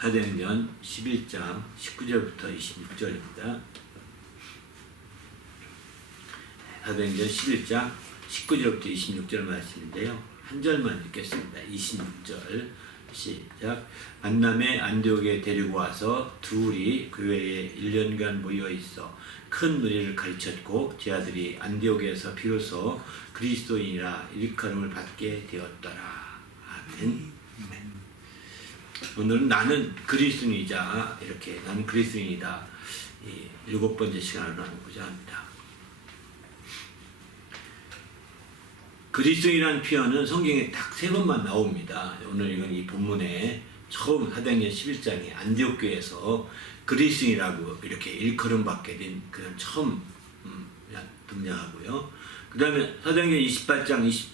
사도행전 11장 19절부터 26절입니다. 사도행전 11장 19절부터 26절 말씀인데요. 한 절만 읽겠습니다. 26절 시작. 만남에 안디옥에 데리고 와서 둘이 교회에 1년간 모여 있어 큰 무리를 가르쳤고 제 아들이 안디옥에서 비로소 그리스도인이라 일컬음을 받게 되었더라. 아멘. 오늘은 나는 그리스도인이자 이렇게 나는 그리스도인이다. 이 7번째 시간을 나누고자 합니다. 그리스도인이라는 표현은 성경에 딱 3번만 나옵니다. 오늘 이건 이 본문에 처음 사도행전 11장에 안디옥 교회에서 그리스도인이라고 이렇게 일컬음 받게 된 그런 처음 등장하고요. 그 다음에 사도행전 28장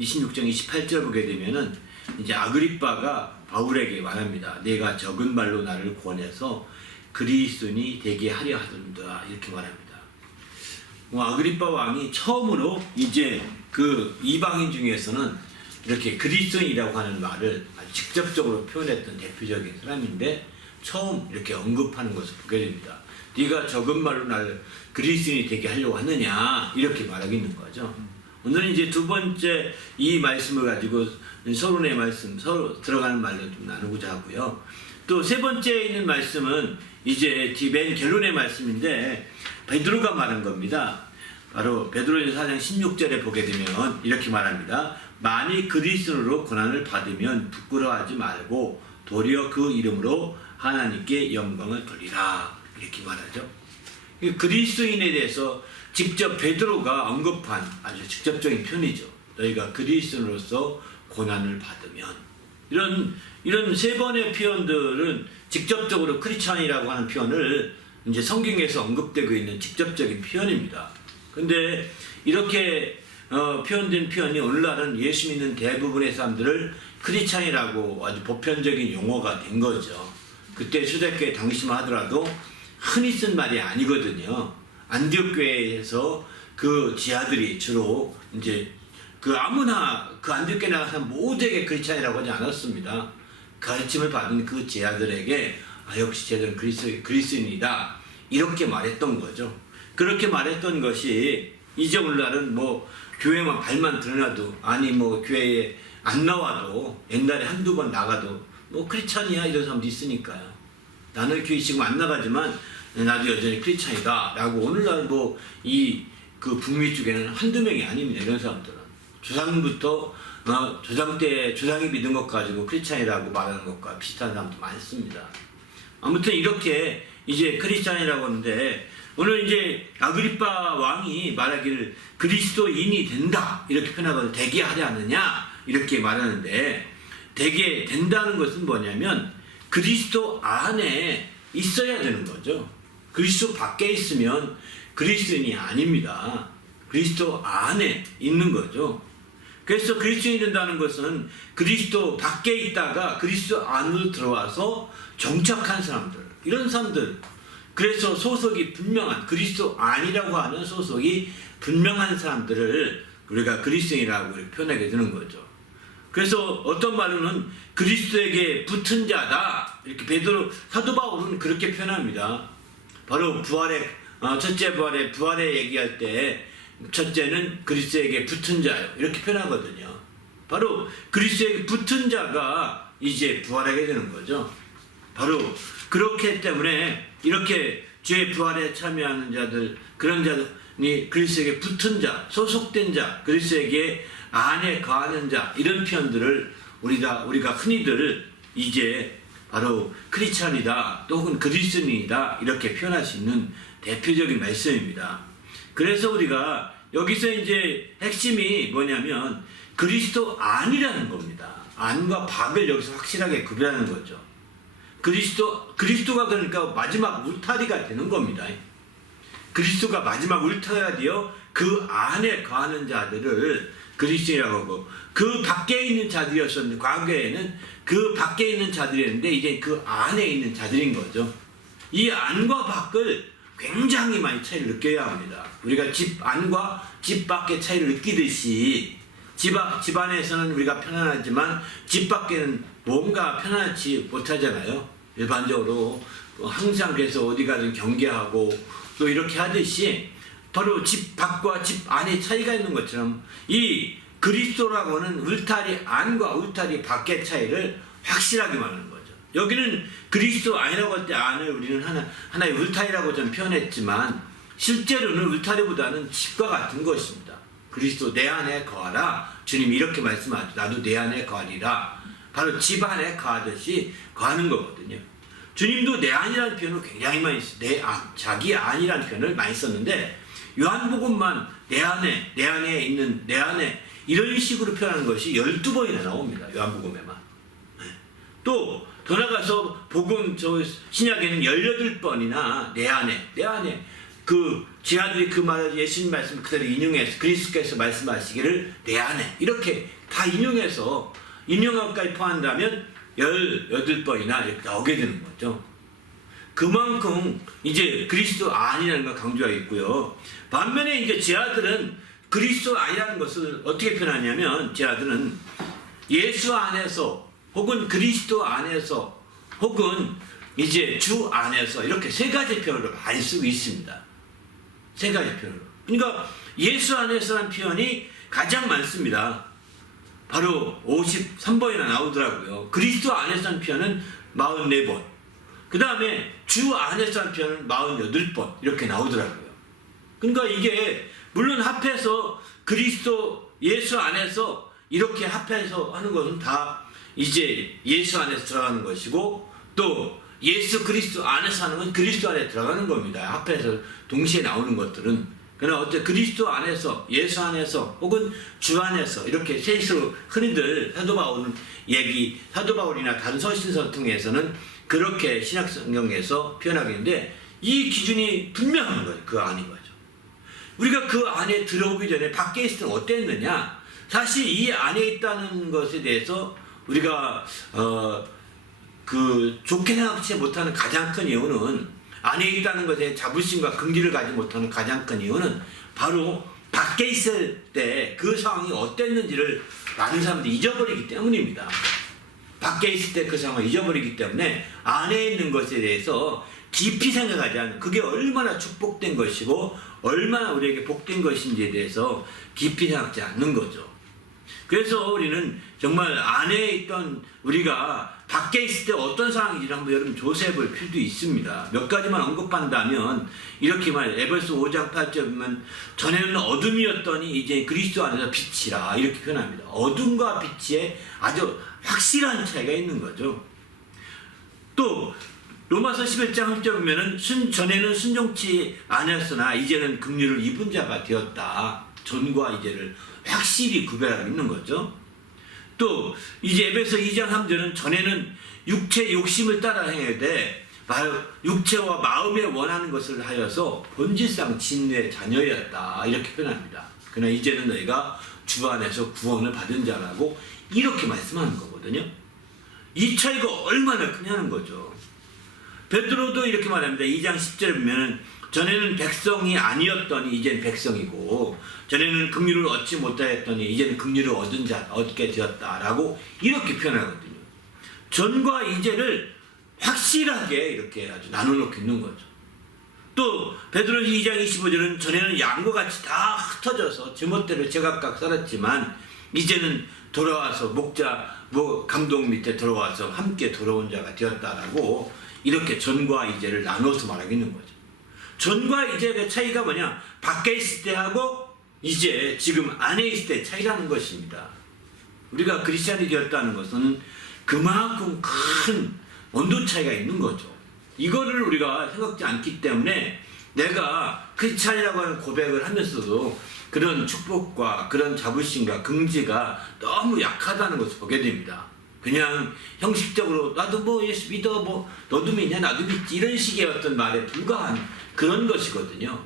26장 28절 보게 되면은 이제 아그리빠가 바울에게 말합니다. 내가 적은 말로 나를 권해서 그리스도인이 되게 하려 하던다 이렇게 말합니다. 아그리빠 왕이 처음으로 이제 그 이방인 중에서는 이렇게 그리스도인이라고 하는 말을 직접적으로 표현했던 대표적인 사람인데 처음 이렇게 언급하는 것을 보게 됩니다. 네가 적은 말로 나를 그리스도인이 되게 하려고 하느냐 이렇게 말하고 있는 거죠. 오늘은 이제 두 번째 이 말씀을 가지고 서론의 말씀, 서로 들어가는 말로 좀 나누고자 하고요. 또 세 번째 있는 말씀은 이제 맨 결론의 말씀인데 베드로가 말한 겁니다. 바로 베드로전서 4장 16절에 보게 되면 이렇게 말합니다. 만일 그리스도로 고난을 받으면 부끄러워하지 말고 도리어 그 이름으로 하나님께 영광을 돌리라 이렇게 말하죠. 그리스도인에 대해서 직접 베드로가 언급한 아주 직접적인 표현이죠. 너희가 그리스도인으로서 고난을 받으면 이런 3번의 표현들은 직접적으로 크리스찬이라고 하는 표현을 이제 성경에서 언급되고 있는 직접적인 표현입니다. 근데 이렇게 표현된 표현이 오늘날은 예수 믿는 대부분의 사람들을 크리스찬이라고 아주 보편적인 용어가 된 거죠. 그때 초대교회 당시만 하더라도 흔히 쓴 말이 아니거든요. 안디옥 교회에서 그 지하들이 주로 이제 그 아무나 그 안디옥 교회 나가서 모두에게 크리스찬이라고 하지 않았습니다. 가르침을 받은 그 제자들에게 역시 쟤들은 그리스도인이다 이렇게 말했던 거죠. 그렇게 말했던 것이 이제 오늘날은 뭐 교회만 발만 드러나도 아니 뭐 교회에 안 나와도 옛날에 한두 번 나가도 뭐 크리스찬이야 이런 사람도 있으니까요. 나는 교회 지금 안 나가지만 나도 여전히 크리스찬이다 라고 오늘날 뭐 이 그 북미 쪽에는 한두 명이 아닙니다. 이런 사람들은 조상부터 조상 때 조상이 믿은 것 가지고 크리스찬이라고 말하는 것과 비슷한 사람도 많습니다. 아무튼 이렇게 이제 크리스찬이라고 하는데 오늘 이제 아그리빠 왕이 말하기를 그리스도인이 된다 이렇게 표현하거든요. 되게 하려 하느냐 이렇게 말하는데 되게 된다는 것은 뭐냐면 그리스도 안에 있어야 되는 거죠. 그리스도 밖에 있으면 그리스도인이 아닙니다. 그리스도 안에 있는 거죠. 그래서 그리스도인이 된다는 것은 그리스도 밖에 있다가 그리스도 안으로 들어와서 정착한 사람들, 이런 사람들, 그래서 소속이 분명한 그리스도 안이라고 하는 소속이 분명한 사람들을 우리가 그리스도인이라고 표현하게 되는 거죠. 그래서 어떤 말로는 그리스도에게 붙은 자다 이렇게 베드로 사도 바울은 그렇게 표현합니다. 바로 부활의 첫째 부활에 얘기할 때 첫째는 그리스도에게 붙은 자요 이렇게 표현하거든요. 바로 그리스도에게 붙은 자가 이제 부활하게 되는 거죠. 바로 그렇기 때문에 이렇게 주의 부활에 참여하는 자들 그런 자들이 그리스도에게 붙은 자, 소속된 자, 그리스도에게 안에 거하는 자 이런 표현들을 우리가 흔히들 이제 바로 크리스찬이다 또 혹은 그리스도인이다 이렇게 표현할 수 있는 대표적인 말씀입니다. 그래서 우리가 여기서 이제 핵심이 뭐냐면 그리스도 안이라는 겁니다. 안과 밖을 여기서 확실하게 구별하는 거죠. 그리스도가 그러니까 마지막 울타리가 되는 겁니다. 그리스도가 마지막 울타리여 그 안에 거하는 자들을 그리스도인이라고 하고 그 밖에 있는 자들이었었는데 과거에는 그 밖에 있는 자들이었는데 이제 그 안에 있는 자들인 거죠. 이 안과 밖을 굉장히 많이 차이를 느껴야 합니다. 우리가 집 안과 집 밖의 차이를 느끼듯이 집 안에서는 우리가 편안하지만 집 밖에는 뭔가 편안하지 못하잖아요. 일반적으로 항상 그래서 어디 가든 경계하고 또 이렇게 하듯이 바로 집 밖과 집 안에 차이가 있는 것처럼 이 그리스도라고는 울타리 안과 울타리 밖의 차이를 확실하게 말하는 거죠. 여기는 그리스도 안이라고 할 때 안을 우리는 하나의 울타리라고 좀 표현했지만 실제로는 울타리보다는 집과 같은 것입니다. 그리스도 내 안에 거하라. 주님이 이렇게 말씀하죠. 나도 내 안에 거하리라. 바로 집 안에 거하듯이 거하는 거거든요. 주님도 내 안이라는 표현을 굉장히 많이 써요. 내 안, 자기 안이라는 표현을 많이 썼는데 요한복음만 내 안에 있는 내 안에 이런 식으로 표현하는 것이 12번이나 나옵니다. 요한복음에만. 또 더 나가서 복음 신약에는 18번이나 내 안에 그 제자들이 그 말을 예수님 말씀 그대로 인용해서 그리스도께서 말씀하시기를 내 안에 이렇게 다 인용해서 인용함까지 포함한다면 18번이나 이렇게 나오게 되는 거죠. 그만큼 이제 그리스도 안이라는 걸 강조하겠고요. 반면에 이제 제자들은 그리스도 안이라는 것을 어떻게 표현하냐면 제자들은 예수 안에서 혹은 그리스도 안에서 혹은 이제 주 안에서 이렇게 세 가지 표현으로 많이 쓰고 있습니다. 세 가지 표현으로. 그러니까 예수 안에서라는 표현이 가장 많습니다. 바로 53번이나 나오더라고요. 그리스도 안에서라는 표현은 44번. 그 다음에 주 안에서라는 표현은 48번 이렇게 나오더라고요. 그러니까 이게 물론 합해서 그리스도 예수 안에서 이렇게 합해서 하는 것은 다 이제 예수 안에서 들어가는 것이고 또 예수 그리스도 안에서 하는 건 그리스도 안에 들어가는 겁니다. 합해서 동시에 나오는 것들은. 그러나 어째 그리스도 안에서 예수 안에서 혹은 주 안에서 이렇게 셋으로 흔히들 사도 바울이나 다른 서신서 통해서는 그렇게 신약성경에서 표현하겠는데 이 기준이 분명한 거예요. 그 안인 거죠. 우리가 그 안에 들어오기 전에 밖에 있을 때는 어땠느냐? 사실 이 안에 있다는 것에 대해서 우리가 좋게 생각지 못하는 가장 큰 이유는 안에 있다는 것에 자부심과 긍지를 가지 못하는 가장 큰 이유는 바로 밖에 있을 때 그 상황이 어땠는지를 많은 사람들이 잊어버리기 때문입니다. 밖에 있을 때 그 상황을 잊어버리기 때문에 안에 있는 것에 대해서 깊이 생각하지 않는 그게 얼마나 축복된 것이고 얼마나 우리에게 복된 것인지에 대해서 깊이 생각하지 않는 거죠. 그래서 우리는 정말 안에 있던 우리가 밖에 있을 때 어떤 상황인지를 한번 여러분 조사해 볼 필요도 있습니다. 몇 가지만 언급한다면 이렇게 에베소 5장 8절 보면 전에는 어둠이었더니 이제 그리스도 안에서 빛이라 이렇게 표현합니다. 어둠과 빛에 아주 확실한 차이가 있는 거죠. 또 로마서 11장 10절 보면은 전에는 순종치 아니었으나 이제는 긍휼을 입은 자가 되었다. 전과 이제를 확실히 구별하고 있는 거죠. 또 이제 에베소 2장 3절은 전에는 육체 욕심을 따라 행하되 육체와 마음에 원하는 것을 하여서 본질상 진노의 자녀였다 이렇게 표현합니다. 그러나 이제는 너희가 주 안에서 구원을 받은 자라고 이렇게 말씀하는 거거든요. 이 차이가 얼마나 크냐는 거죠. 베드로도 이렇게 말합니다. 2장 10절에 보면 전에는 백성이 아니었더니 이제는 백성이고 전에는 긍휼을 얻지 못하였더니 이제는 긍휼을 얻게 되었다라고 이렇게 표현하거든요. 전과 이제를 확실하게 이렇게 아주 나눠놓고 있는 거죠. 또 베드로서 2장 25절은 전에는 양과 같이 다 흩어져서 제멋대로 제각각 살았지만 이제는 돌아와서 감독 밑에 들어와서 함께 돌아온 자가 되었다라고 이렇게 전과 이제를 나눠서 말하고 있는 거죠. 전과 이제의 차이가 뭐냐? 밖에 있을 때 하고 이제 지금 안에 있을 때 차이라는 것입니다. 우리가 크리스찬이 되었다는 것은 그만큼 큰 온도 차이가 있는 거죠. 이거를 우리가 생각지 않기 때문에 내가 크리스찬이라고 하는 고백을 하면서도 그런 축복과 그런 자부심과 긍지가 너무 약하다는 것을 보게 됩니다. 그냥 형식적으로 나도 예수 믿어 너도 믿냐 나도 믿지 이런 식의 어떤 말에 불과한 그런 것이거든요.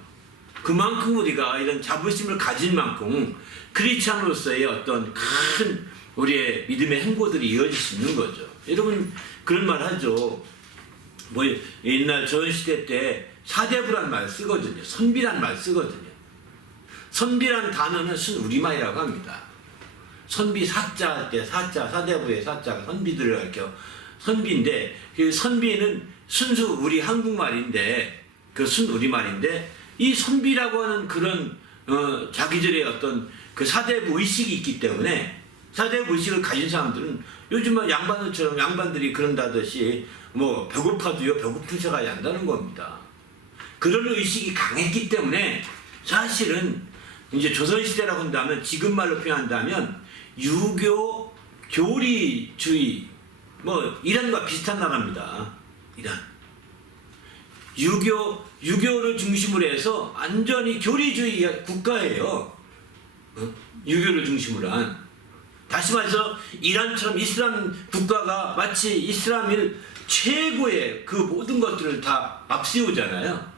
그만큼 우리가 이런 자부심을 가진 만큼 크리스찬으로서의 어떤 큰 우리의 믿음의 행보들이 이어질 수 있는 거죠. 여러분 그런 말 하죠. 옛날 조선시대 때 사대부란 말 쓰거든요. 선비란 말 쓰거든요. 선비란 단어는 순우리말이라고 합니다. 선비 사자 할 때 사대부의 사자가 선비들을 이렇게 선비인데 그 선비는 순수 우리 한국말인데 그 순우리말인데 이 선비라고 하는 그런 자기들의 어떤 그 사대부 의식이 있기 때문에 사대부 의식을 가진 사람들은 요즘 양반들처럼 양반들이 그런다듯이 뭐 배고파도요 배고픈 척하지 않는다는 겁니다. 그런 의식이 강했기 때문에 사실은 이제 조선시대라고 한다면 지금 말로 표현한다면 유교 교리주의 뭐 이란과 비슷한 나라입니다. 이란 유교를 중심으로 해서 완전히 교리주의 국가예요. 유교를 중심으로 한. 다시 말해서 이란처럼 이슬람 국가가 마치 이슬람일 최고의 그 모든 것들을 다 앞세우잖아요.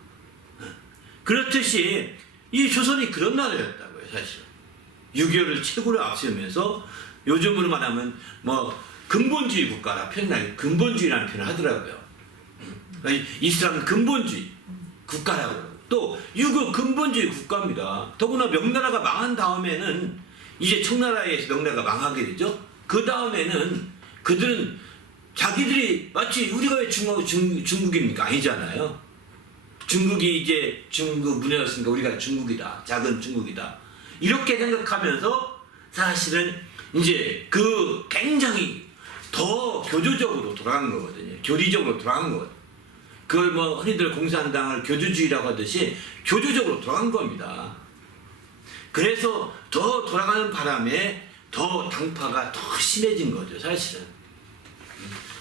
그렇듯이 이 조선이 그런 나라였다고요, 사실은. 유교를 최고로 앞세우면서 요즘으로 말하면 뭐 근본주의 국가라 표현하기 근본주의라는 표현을 하더라고요. 이슬람 근본주의 국가라고. 또 유교 근본주의 국가입니다. 더구나 명나라가 망한 다음에는 이제 청나라에서 명나라가 망하게 되죠. 그 다음에는 그들은 자기들이 마치 우리가 왜 중국입니까? 아니잖아요. 중국이 이제 중국 문화였으니까 우리가 중국이다. 작은 중국이다. 이렇게 생각하면서 사실은 이제 그 굉장히 더 교조적으로 돌아간 거거든요. 교리적으로 돌아간 거거든요. 그걸 뭐 흔히들 공산당을 교조주의라고 하듯이 교조적으로 돌아간 겁니다. 그래서 더 돌아가는 바람에 더 당파가 더 심해진 거죠, 사실은.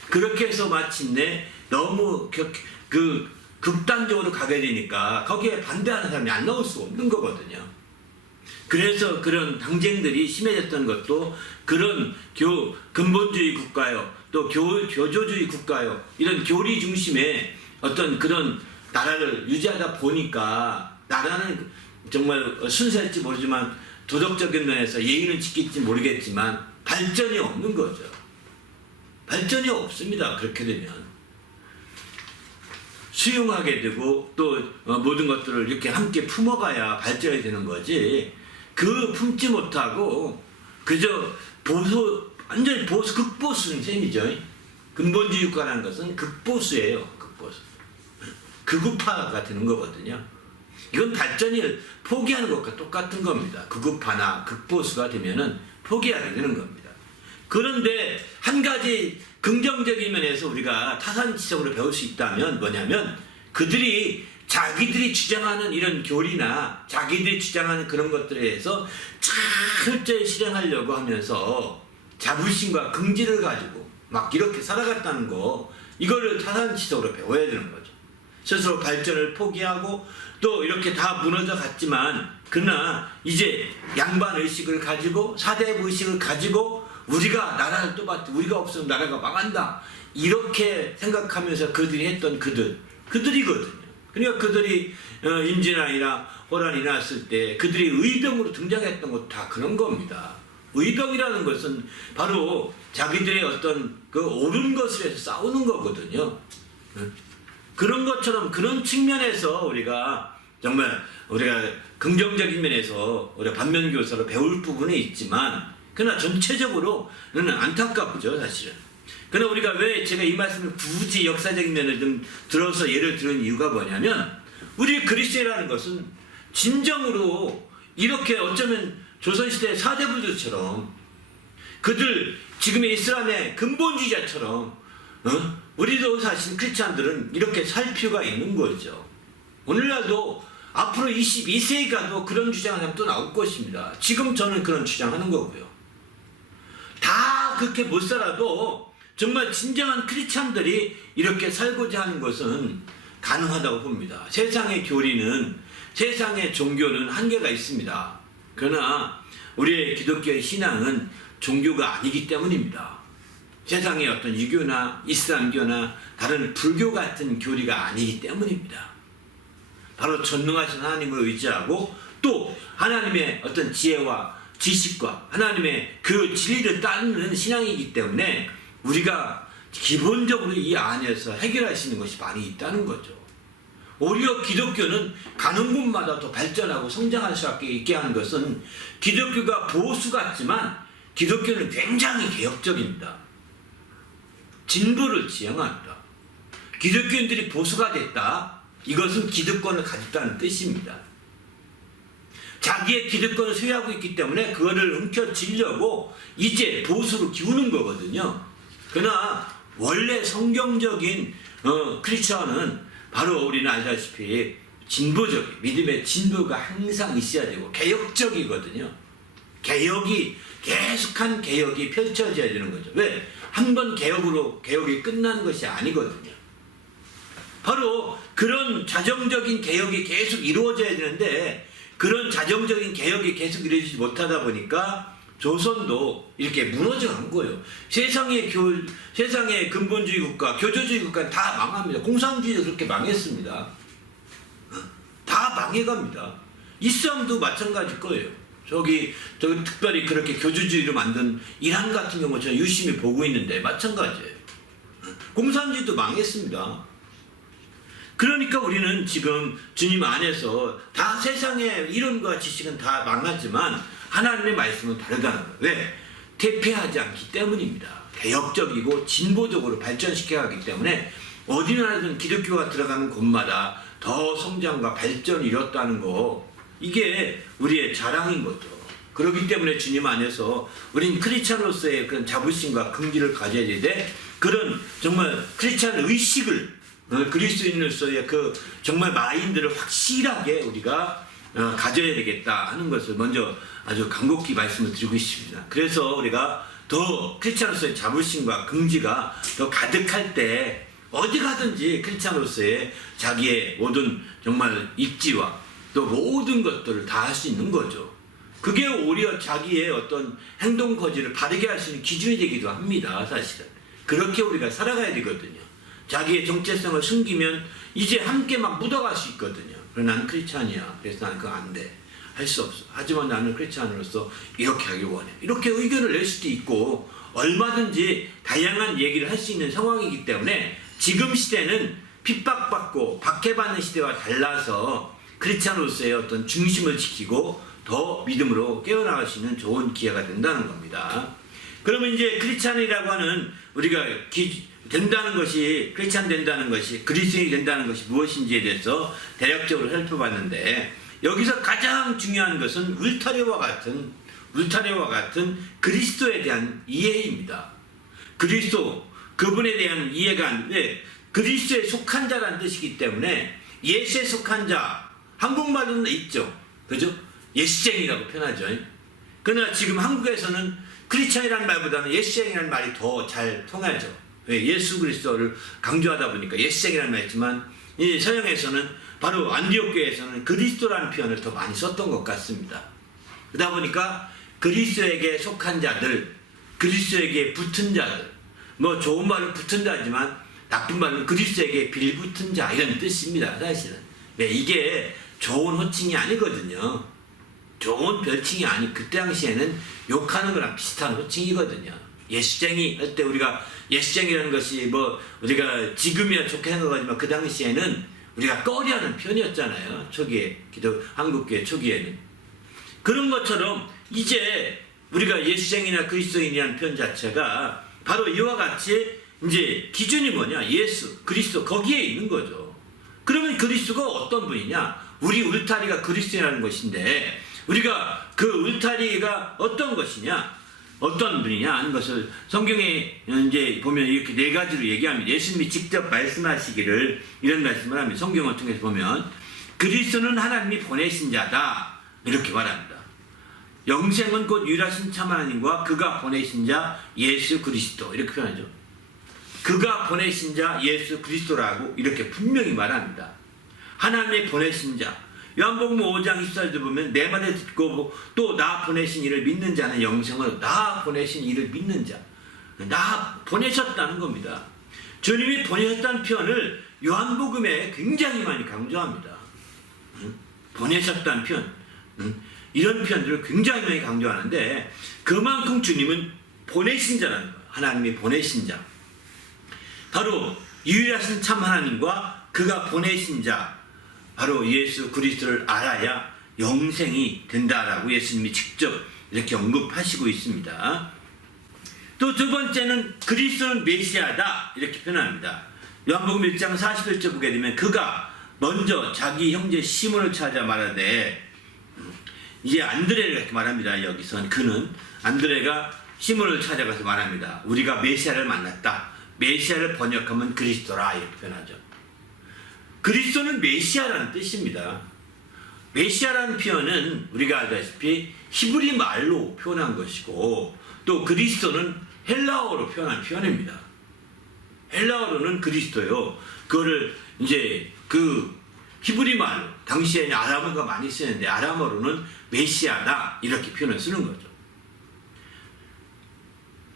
그렇게 해서 마침내 너무 극단적으로 가게 되니까 거기에 반대하는 사람이 안 나올 수 없는 거거든요. 그래서 그런 당쟁들이 심해졌던 것도 그런 근본주의 국가요, 또 교조주의 국가요, 이런 교리 중심의 어떤 그런 나라를 유지하다 보니까 나라는 정말 순수할지 모르지만 도덕적인 면에서 예의는 지킬지 모르겠지만 발전이 없는 거죠. 발전이 없습니다. 그렇게 되면 수용하게 되고 또 모든 것들을 이렇게 함께 품어가야 발전이 되는 거지. 그 품지 못하고 그저 완전히 극보수인 셈이죠. 근본주의 국가라는 것은 극보수예요. 극보수. 극우파가 되는 거거든요. 이건 발전이 포기하는 것과 똑같은 겁니다. 극우파나 극보수가 되면은 포기하게 되는 겁니다. 그런데 한 가지 긍정적인 면에서 우리가 타산지적으로 배울 수 있다면 뭐냐면 그들이 자기들이 주장하는 이런 교리나 자기들이 주장하는 그런 것들에 대해서 철저히 실행하려고 하면서 자부심과 긍지를 가지고 막 이렇게 살아갔다는 거, 이거를 타산지적으로 배워야 되는 거죠. 스스로 발전을 포기하고 또 이렇게 다 무너져 갔지만 그러나 이제 양반 의식을 가지고 사대부 의식을 가지고 우리가 나라를 또 받지, 우리가 없으면 나라가 망한다, 이렇게 생각하면서 그들이 했던 그들이거든요. 그러니까 그들이 임진왜란이나 호란이 났을 때 그들이 의병으로 등장했던 것도 다 그런 겁니다. 의병이라는 것은 바로 자기들의 어떤 그 옳은 것을 해서 싸우는 거거든요. 그런 것처럼 그런 측면에서 우리가 정말 우리가 긍정적인 면에서 우리가 반면교사로 배울 부분이 있지만 그러나 전체적으로는 안타깝죠, 사실은. 그러나 우리가 왜 제가 이 말씀을 굳이 역사적인 면을 좀 들어서 예를 들은 이유가 뭐냐면 우리 그리스도라는 것은 진정으로 이렇게 어쩌면 조선시대 사대부들처럼 그들 지금의 이슬람의 근본주의자처럼 우리도 사실 크리스찬들은 이렇게 살 필요가 있는 거죠. 오늘날도 앞으로 22세기가도 그런 주장을 하면 또 나올 것입니다. 지금 저는 그런 주장하는 거고요. 다 그렇게 못 살아도 정말 진정한 크리스찬들이 이렇게 살고자 하는 것은 가능하다고 봅니다. 세상의 교리는, 세상의 종교는 한계가 있습니다. 그러나 우리의 기독교의 신앙은 종교가 아니기 때문입니다. 세상의 어떤 유교나 이슬람교나 다른 불교 같은 교리가 아니기 때문입니다. 바로 전능하신 하나님을 의지하고 또 하나님의 어떤 지혜와 지식과 하나님의 그 진리를 따르는 신앙이기 때문에 우리가 기본적으로 이 안에서 해결할 수 있는 것이 많이 있다는 거죠. 오히려 기독교는 가는 곳마다 더 발전하고 성장할 수밖에 있게 하는 것은 기독교가 보수 같지만 기독교는 굉장히 개혁적입니다. 진보를 지향한다. 기독교인들이 보수가 됐다. 이것은 기득권을 가졌다는 뜻입니다. 자기의 기득권을 소유하고 있기 때문에 그거를 훔쳐지려고 이제 보수로 기우는 거거든요. 그러나 원래 성경적인 크리스천은 바로 우리는 알다시피 진보적인 믿음의 진보가 항상 있어야 되고 개혁적이거든요. 계속한 개혁이 펼쳐져야 되는 거죠. 왜? 한 번 개혁이 끝나는 것이 아니거든요. 바로 그런 자정적인 개혁이 계속 이루어져야 되는데 그런 자정적인 개혁이 계속 이루어지지 못하다 보니까 조선도 이렇게 무너져간 거예요. 세상의 근본주의 국가, 교조주의 국가는 다 망합니다. 공산주의도 그렇게 망했습니다. 다 망해갑니다. 이슬람도 마찬가지일 거예요. 저기 특별히 그렇게 교주주의로 만든 이란 같은 경우 저는 유심히 보고 있는데 마찬가지예요. 공산주의도 망했습니다. 그러니까 우리는 지금 주님 안에서 다 세상의 이론과 지식은 다 망하지만 하나님의 말씀은 다르다는 거예요. 왜? 퇴폐하지 않기 때문입니다. 개혁적이고 진보적으로 발전시켜야 하기 때문에 어디 나라든 기독교가 들어가는 곳마다 더 성장과 발전이 이뤘다는 거, 이게 우리의 자랑인 거죠. 그렇기 때문에 주님 안에서 우린 크리스찬으로서의 그런 자부심과 긍지를 가져야 되는데 그런 정말 크리스찬 의식을 그리스도인으로서의 그 정말 마인드를 확실하게 우리가 가져야 되겠다 하는 것을 먼저 아주 간곡히 말씀을 드리고 있습니다. 그래서 우리가 더 크리스찬으로서의 자부심과 긍지가 더 가득할 때 어디 가든지 크리스찬으로서의 자기의 모든 정말 입지와 또 모든 것들을 다 할 수 있는 거죠. 그게 오히려 자기의 어떤 행동 거지를 바르게 할 수 있는 기준이 되기도 합니다. 사실은 그렇게 우리가 살아가야 되거든요. 자기의 정체성을 숨기면 이제 함께 막 묻어갈 수 있거든요. 그러나 나는 크리스찬이야. 그래서 나는 그거 안 돼. 할 수 없어. 하지만 나는 크리스찬으로서 이렇게 하길 원해. 이렇게 의견을 낼 수도 있고 얼마든지 다양한 얘기를 할 수 있는 상황이기 때문에 지금 시대는 핍박받고 박해받는 시대와 달라서 크리스찬으로서의 어떤 중심을 지키고 더 믿음으로 깨어나갈 수 있는 좋은 기회가 된다는 겁니다. 그러면 이제 크리스찬이라고 하는 우리가 된다는 것이, 크리스찬 된다는 것이, 그리스도인이 된다는 것이 무엇인지에 대해서 대략적으로 살펴봤는데 여기서 가장 중요한 것은 울타리와 같은 그리스도에 대한 이해입니다. 그리스도, 그분에 대한 이해가 왜 그리스도에 속한 자라는 뜻이기 때문에 예수에 속한 자, 한국말로는 있죠. 그죠? 예수쟁이라고 표현하죠. 그러나 지금 한국에서는 크리스찬이라는 말보다는 예수쟁이라는 말이 더 잘 통하죠. 왜? 예수 그리스도를 강조하다 보니까 예수쟁이라는 말이 있지만 이 서양에서는 바로 안디옥 교회에서는 그리스도라는 표현을 더 많이 썼던 것 같습니다. 그러다 보니까 그리스도에게 속한 자들, 그리스도에게 붙은 자들, 뭐 좋은 말은 붙은 자지만 나쁜 말은 그리스도에게 빌붙은 자 이런 뜻입니다. 사실은. 네, 이게 좋은 호칭이 아니거든요. 좋은 별칭이 아니, 그때 당시에는 욕하는 거랑 비슷한 호칭이거든요. 예수쟁이 할 때 우리가 예수쟁이라는 것이 뭐 우리가 지금이야 좋게 생각하지만 그 당시에는 우리가 꺼려하는 표현이었잖아요. 초기에 한국교회 초기에는 그런 것처럼 이제 우리가 예수쟁이나 그리스도인이라는 표현 자체가 바로 이와 같이 이제 기준이 뭐냐? 예수, 그리스도 거기에 있는 거죠. 그러면 그리스도가 어떤 분이냐? 우리 울타리가 그리스도라는 것인데 우리가 그 울타리가 어떤 것이냐? 어떤 분이냐 하는 것을 성경에 이제 보면 이렇게 네 가지로 얘기합니다. 예수님이 직접 말씀하시기를 이런 말씀을 합니다. 성경을 통해서 보면 그리스도는 하나님이 보내신 자다 이렇게 말합니다. 영생은 곧 유일하신 참 하나님과 그가 보내신 자 예수 그리스도 이렇게 표현하죠. 그가 보내신 자 예수 그리스도라고 이렇게 분명히 말합니다. 하나님의 보내신 자, 요한복음 5장 24절도 보면 내 말을 듣고 또 나 보내신 이를 믿는 자는 영생을, 나 보내신 이를 믿는 자, 나 보내셨다는 겁니다. 주님이 보내셨다는 표현을 요한복음에 굉장히 많이 강조합니다. 보내셨다는 표현, 이런 표현들을 굉장히 많이 강조하는데 그만큼 주님은 보내신 자라는 거예요. 하나님이 보내신 자, 바로 유일하신 참 하나님과 그가 보내신 자, 바로 예수 그리스도를 알아야 영생이 된다라고 예수님이 직접 이렇게 언급하시고 있습니다. 또 두 번째는 그리스도는 메시아다 이렇게 표현합니다. 요한복음 1장 41절 보게 되면 그가 먼저 자기 형제 시몬을 찾아 말하되, 이제 안드레를 이렇게 말합니다. 여기선 그는 안드레가 시몬을 찾아가서 말합니다. 우리가 메시아를 만났다. 메시아를 번역하면 그리스도라 이렇게 표현하죠. 그리스도는 메시아라는 뜻입니다. 메시아라는 표현은 우리가 알다시피 히브리 말로 표현한 것이고, 또 그리스도는 헬라어로 표현한 표현입니다. 헬라어로는 그리스도요. 그거를 이제 그 히브리 말로, 당시에는 아람어가 많이 쓰는데 아람어로는 메시아다 이렇게 표현을 쓰는 거죠.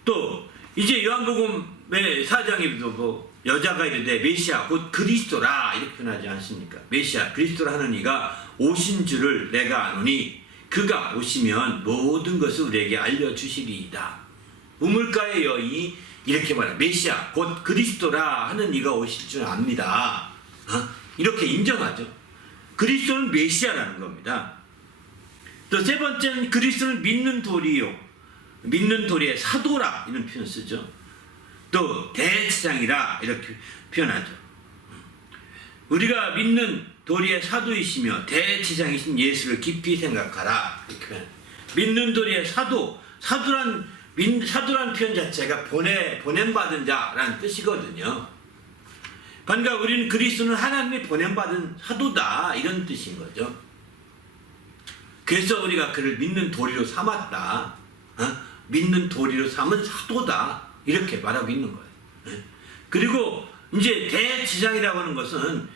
또 이제 요한복음의 4장에도 뭐 여자가 이르되 메시아 곧 그리스도라 이렇게 표현하지 않습니까? 메시아 그리스도라 하는 이가 오신 줄을 내가 아노니 그가 오시면 모든 것을 우리에게 알려주시리이다. 우물가의 여인이 이렇게 말해요. 메시아 곧 그리스도라 하는 이가 오실 줄 압니다. 이렇게 인정하죠. 그리스도는 메시아라는 겁니다. 또 세 번째는 그리스도는 믿는 도리요. 믿는 도리의 사도라 이런 표현 쓰죠. 또 대제사장이라 이렇게 표현하죠. 우리가 믿는 도리의 사도이시며 대제사장이신 예수를 깊이 생각하라 이렇게 표현. 믿는 도리의 사도, 사도란 표현 자체가 보냄받은 자라는 뜻이거든요. 그러니까 우리는 그리스도는 하나님이 보냄받은 사도다 이런 뜻인 거죠. 그래서 우리가 그를 믿는 도리로 삼았다. 믿는 도리로 삼은 사도다 이렇게 말하고 있는 거예요. 그리고 이제 대제사장이라고 하는 것은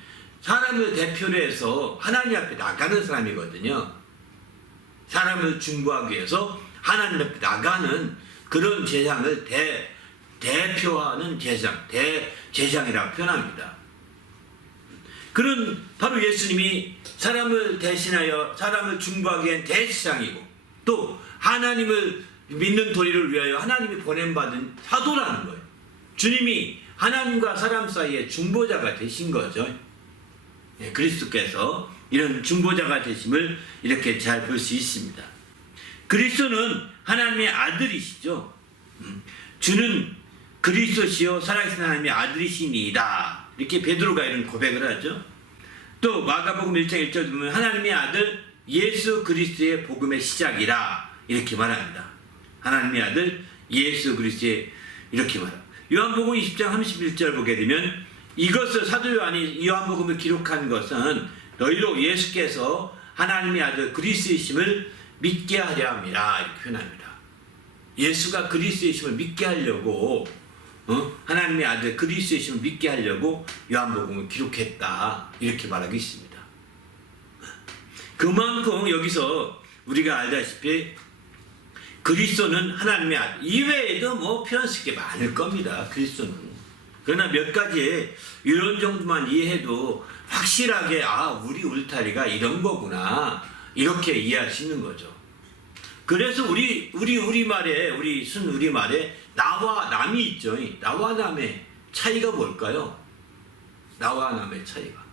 사람을 대표로 해서 하나님 앞에 나가는 사람이거든요. 사람을 중보하기 위해서 하나님 앞에 나가는 그런 제사장을 대표하는 제사장, 대제사장이라고 표현합니다. 그런 바로 예수님이 사람을 대신하여 사람을 중보하기 위한 대제사장이고, 또 하나님을 믿는 도리를 위하여 하나님이 보냄받은 사도라는 거예요. 주님이 하나님과 사람 사이에 중보자가 되신 거죠. 그리스도께서 이런 중보자가 되심을 이렇게 잘 볼 수 있습니다. 그리스도는 하나님의 아들이시죠. 주는 그리스도시요 살아계신 하나님의 아들이시니이다. 이렇게 베드로가 이런 고백을 하죠. 또 마가복음 1장 1절 보면 하나님의 아들 예수 그리스도의 복음의 시작이라 이렇게 말합니다. 하나님의 아들 예수 그리스도의 이렇게 말합니다. 요한복음 20장 31절 보게 되면 이것을 사도 요한이 요한복음을 기록한 것은 너희로 예수께서 하나님의 아들 그리스도이심을 믿게 하려 함이라 이렇게 표현합니다. 예수가 그리스도이심을 믿게 하려고 하나님의 아들 그리스도이심을 믿게 하려고 요한복음을 기록했다 이렇게 말하고 있습니다. 그만큼 여기서 우리가 알다시피 그리스도는 하나님의 아들 이외에도 뭐 표현 쓸 게 많을 겁니다. 그리스도는. 그러나 몇 가지 이런 정도만 이해해도 확실하게 우리 울타리가 이런 거구나 이렇게 이해할 수 있는 거죠. 그래서 우리말에 우리 순우리말에 나와 남이 있죠. 나와 남의 차이가 뭘까요? 나와 남의 차이가.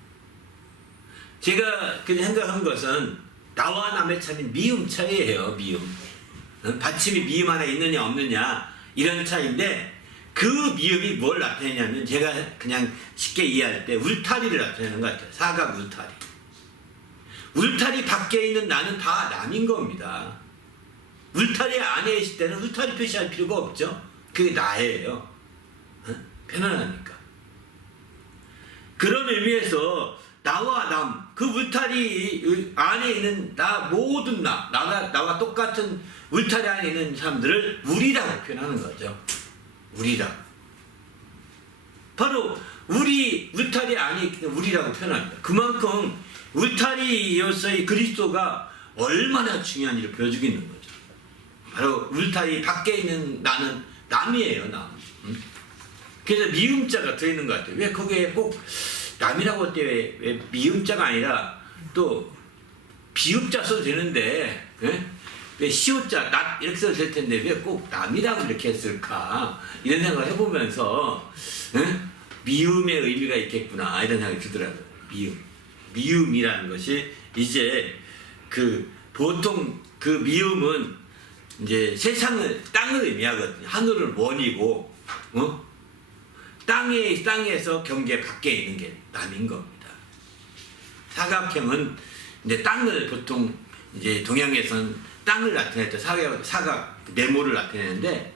제가 그냥 생각한 것은 나와 남의 차이는 미음 차이예요. 미음. 받침이 미음 하나 있느냐 없느냐 이런 차이인데 그 미음이 뭘 나타내냐면 제가 그냥 쉽게 이해할 때 울타리를 나타내는 것 같아요. 사각 울타리. 울타리 밖에 있는 나는 다 남인 겁니다. 울타리 안에 있을 때는 울타리 표시할 필요가 없죠. 그게 나예요. 편안하니까. 그런 의미에서 나와 남, 그 울타리 안에 있는 나 모든 나와 똑같은 울타리 안에 있는 사람들을 우리라고 표현하는 거죠. 우리라. 바로 우리 울타리 안에 있는 우리라고 표현합니다. 그만큼 울타리로서의 그리스도가 얼마나 중요한 일을 보여주고 있는 거죠. 바로 울타리 밖에 있는 나는 남이에요. 남. 그래서 미음자가 들어있는 것 같아요. 왜 거기에 꼭 남이라고 할 때 왜 미음자가 아니라 또 비읍자 써도 되는데 왜 시옷자 낫 이렇게 써도 될 텐데 왜 꼭 남이라고 이렇게 했을까 이런 생각을 해보면서 미음의 의미가 있겠구나 이런 생각이 들더라고요. 미음이라는 것이 이제 그 보통 그 미음은 이제 세상을 땅을 의미하거든요. 하늘은 원이고 땅에서 경계 밖에 있는 게 남인 겁니다. 사각형은 이제 땅을 보통 이제 동양에서는 땅을 나타낼 때 사각 네모를 나타내는데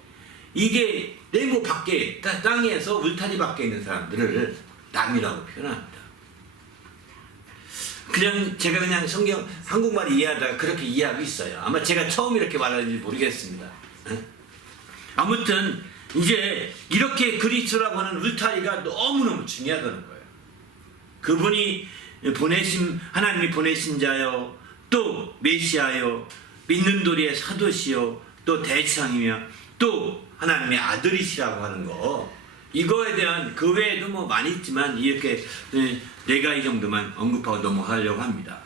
이게 네모 밖에 땅에서 울타리 밖에 있는 사람들을 남이라고 표현합니다. 그냥 제가 그냥 성경 한국말 이해하다가 그렇게 이해하고 있어요. 아마 제가 처음 이렇게 말하는지 모르겠습니다. 아무튼 이제 이렇게 그리스도라고 하는 울타리가 너무너무 중요하다는 거예요. 그분이 하나님이 보내신 자요, 또 메시아요, 믿는 도리의 사도시요, 또 대창이며 또 하나님의 아들이시라고 하는 거, 이거에 대한 그 외에도 뭐 많이 있지만 이렇게 네 가지 정도만 언급하고 넘어가려고 합니다.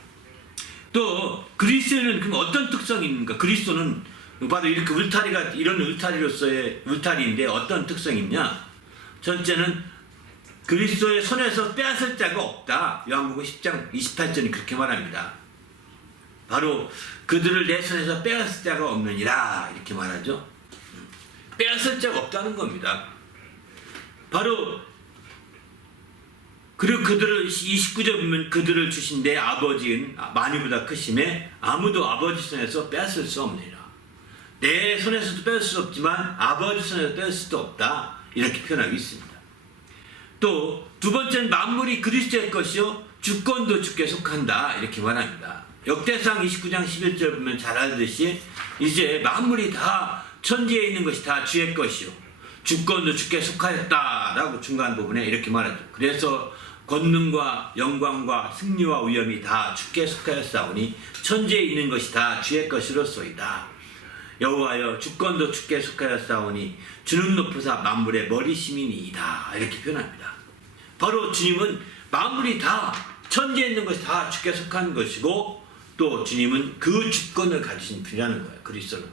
또 그리스도는 그럼 어떤 특성이 있는가? 그리스도는 바로 이렇게 울타리가 이런 울타리로서의 울타리인데 어떤 특성이 있냐? 첫째는 그리스도의 손에서 빼앗을 자가 없다. 요한복음 10장 28절이 그렇게 말합니다. 바로 그들을 내 손에서 빼앗을 자가 없느니라 이렇게 말하죠. 빼앗을 자가 없다는 겁니다. 바로 그리고 그들을 29절 보면 그들을 주신 내 아버지는 만유보다 크심에 아무도 아버지 손에서 빼앗을 수 없느니라. 내 손에서도 빼앗을 수 없지만 아버지 손에서 빼앗을 수도 없다 이렇게 표현하고 있습니다. 또 두 번째는 만물이 그리스도의 것이요 주권도 주께 속한다 이렇게 말합니다. 역대상 29장 11절 보면 잘 알듯이 이제 만물이 다 천지에 있는 것이 다 주의 것이요 주권도 주께 속하였다라고 중간 부분에 이렇게 말하죠. 그래서 권능과 영광과 승리와 위엄이 다 주께 속하였사오니 천지에 있는 것이 다 주의 것이로소이다. 여호와여 주권도 주께 속하였사오니 주는 높으사 만물의 머리심이니이다 이렇게 표현합니다. 바로 주님은 만물이 다 천지에 있는 것이 다 주께 속한 것이고 또 주님은 그 주권을 가지신 분이라는 거예요. 그리스도는.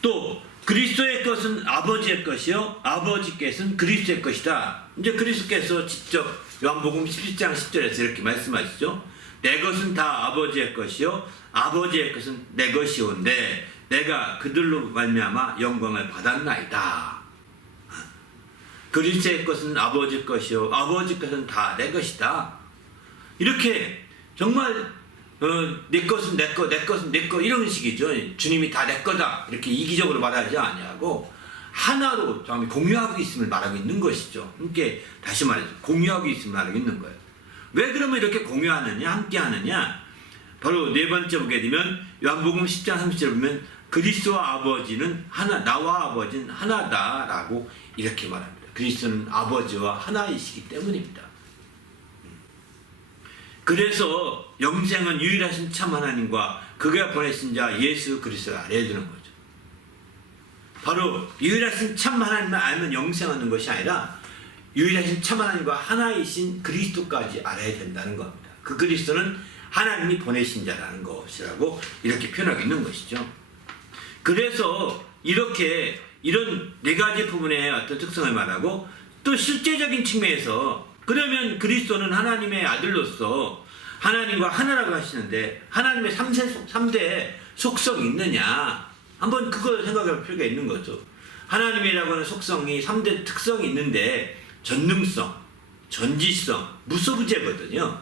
또 그리스도의 것은 아버지의 것이요 아버지께서는 그리스도의 것이다. 이제 그리스도께서 직접 요한복음 17장 10절에서 이렇게 말씀하시죠. 내 것은 다 아버지의 것이요 아버지의 것은 내 것이온데 내가 그들로 말미암아 영광을 받았나이다. 그리스도의 것은 아버지 것이요 아버지 것은 다 내 것이다. 이렇게 정말 내 것은 내 것, 내 것은 내 것 이런 식이죠. 주님이 다 내 거다 이렇게 이기적으로 말하지 아니하고 하나로 공유하고 있음을 말하고 있는 것이죠. 함께 다시 말해서 공유하고 있음을 말하고 있는 거예요. 왜 그러면 이렇게 공유하느냐 함께 하느냐? 바로 네 번째 보게 되면 요한복음 10장 30절 보면 그리스도와 아버지는 하나, 나와 아버지는 하나다라고 이렇게 말합니다. 그리스도는 아버지와 하나이시기 때문입니다. 그래서 영생은 유일하신 참 하나님과 그가 보내신 자 예수 그리스도를 알아야 되는 거죠. 바로 유일하신 참 하나님을 알면 영생하는 것이 아니라 유일하신 참 하나님과 하나이신 그리스도까지 알아야 된다는 겁니다. 그 그리스도는 하나님이 보내신 자라는 것이라고 이렇게 표현하고 있는 것이죠. 그래서 이렇게 이런 네 가지 부분의 어떤 특성을 말하고 또 실제적인 측면에서 그러면 그리스도는 하나님의 아들로서 하나님과 하나라고 하시는데 하나님의 3대 속성이 있느냐 한번 그걸 생각할 필요가 있는 거죠. 하나님이라고 하는 속성이 3대 특성이 있는데 전능성, 전지성, 무소부재거든요.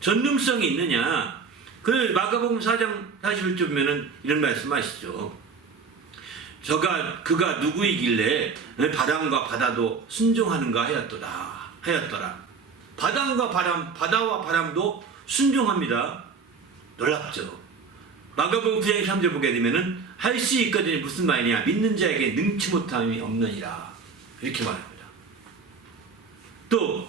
전능성이 있느냐 그 마가복음 4장 41절 보면은 이런 말씀하시죠. 그가 누구이길래 바람과 바다도 순종하는가 하였더라. 바다와 바람도 순종합니다. 놀랍죠. 마가복음 9장 3절 보게 되면은 할 수 있거든요. 무슨 말이냐? 믿는 자에게 능치 못함이 없느니라. 이렇게 말합니다. 또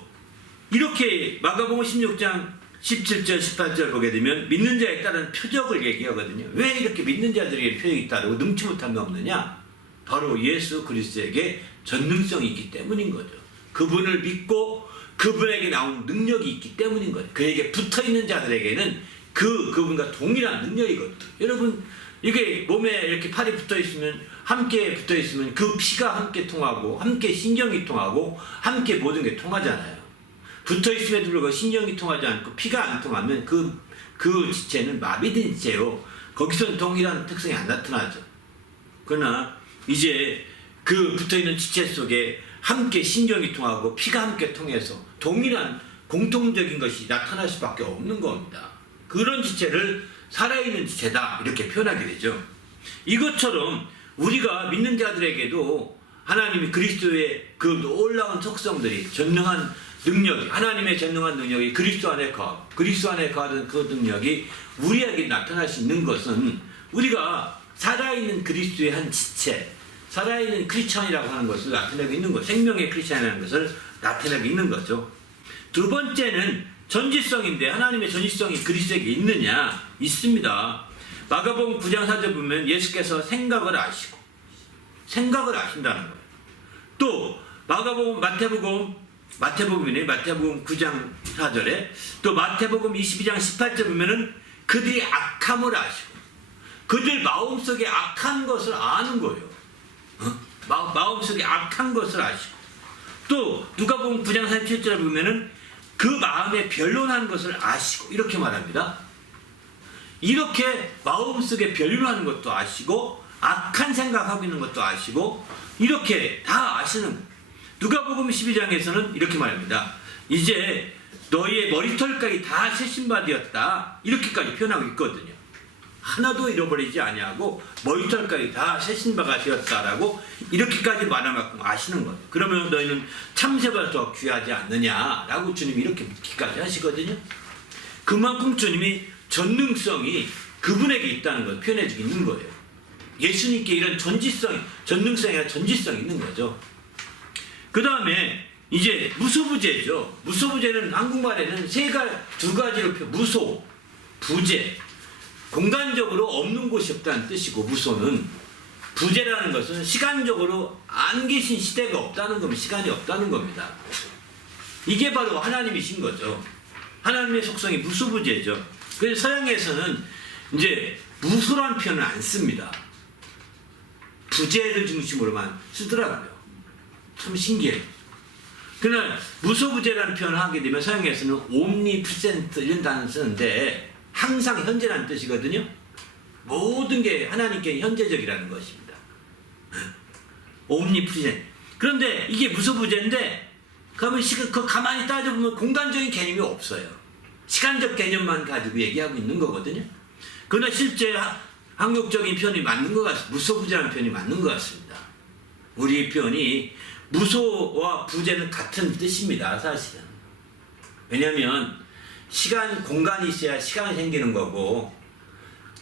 이렇게 마가복음 16장 17절 18절 보게 되면 믿는 자에 따른 표적을 얘기하거든요. 왜 이렇게 믿는 자들에게 표적이 따르고 능치 못함이 없느냐? 바로 예수 그리스도에게 전능성이 있기 때문인 거죠. 그분을 믿고 그분에게 나온 능력이 있기 때문인 거예요. 그에게 붙어있는 자들에게는 그분과 동일한 능력이거든요. 여러분 이게 몸에 이렇게 팔이 붙어있으면 함께 붙어있으면 그 피가 함께 통하고 함께 신경이 통하고 함께 모든 게 통하잖아요. 붙어있음에도 불구하고 신경이 통하지 않고 피가 안 통하면 그 지체는 마비된 지체요. 거기서는 동일한 특성이 안 나타나죠. 그러나 이제 그 붙어있는 지체 속에 함께 신경이 통하고 피가 함께 통해서 동일한 공통적인 것이 나타날 수밖에 없는 겁니다. 그런 지체를 살아있는 지체다 이렇게 표현하게 되죠. 이것처럼 우리가 믿는 자들에게도 하나님이 그리스도의 그 놀라운 속성들이 전능한 능력이 하나님의 전능한 능력이 그리스도 안에 거하던 그 능력이 우리에게 나타날 수 있는 것은 우리가 살아있는 그리스도의 한 지체 살아있는 크리스천이라고 하는 것을 나타내고 있는 것 생명의 크리스천이라는 것을 나타내고 있는 거죠. 두 번째는 전지성인데 하나님의 전지성이 그리스도에게 있느냐? 있습니다. 마가복음 9장 4절 보면 예수께서 생각을 아시고 생각을 아신다는 거예요. 또 마태복음 9장 4절에 또 마태복음 22장 18절 보면은 그들이 악함을 아시고 그들 마음속에 악한 것을 아는 거예요. 마음속에 악한 것을 아시고 또 누가복음 9장 37절에 보면은 그 마음에 변론하는 것을 아시고 이렇게 말합니다. 이렇게 마음속에 변론하는 것도 아시고 악한 생각하고 있는 것도 아시고 이렇게 다 아시는 거예요. 누가복음 12장에서는 이렇게 말합니다. 이제 너희의 머리털까지 다 세신바 되었다 이렇게까지 표현하고 있거든요. 하나도 잃어버리지 아니하고 머리털까지 다 세신바가 되었다라고 이렇게까지 말하만큼 아시는 거예요. 그러면 너희는 참새보다 더 귀하지 않느냐라고 주님이 이렇게 묻기까지 하시거든요. 그만큼 주님이 전능성이 그분에게 있다는 걸 표현해주고 있는 거예요. 예수님께 이런 전능성이 아니라 전지성이 있는 거죠. 그 다음에 이제 무소부재죠. 무소부재는 한국말에는 두 가지로 무소, 부재. 공간적으로 없는 곳이 없다는 뜻이고 무소는 부재라는 것은 시간적으로 안 계신 시대가 없다는 겁니다. 시간이 없다는 겁니다. 이게 바로 하나님이신 거죠. 하나님의 속성이 무소부재죠. 그래서 서양에서는 이제 무소란 표현을 안 씁니다. 부재를 중심으로만 쓰더라고요. 참 신기해요. 그러나 무소부재라는 표현을 하게 되면 서양에서는 omnipresent 이런 단어를 쓰는데 항상 현재라는 뜻이거든요. 모든 게 하나님께 현재적이라는 것입니다. omnipresent. 그런데 이게 무소부재인데 그러면 가만히 따져보면 공간적인 개념이 없어요. 시간적 개념만 가지고 얘기하고 있는 거거든요. 그러나 실제 한국적인 표현이 맞는 것 같습니다. 무소부재라는 표현이 맞는 것 같습니다. 우리 표현이 무소와 부재는 같은 뜻입니다. 사실은. 왜냐하면 공간이 있어야 시간이 생기는 거고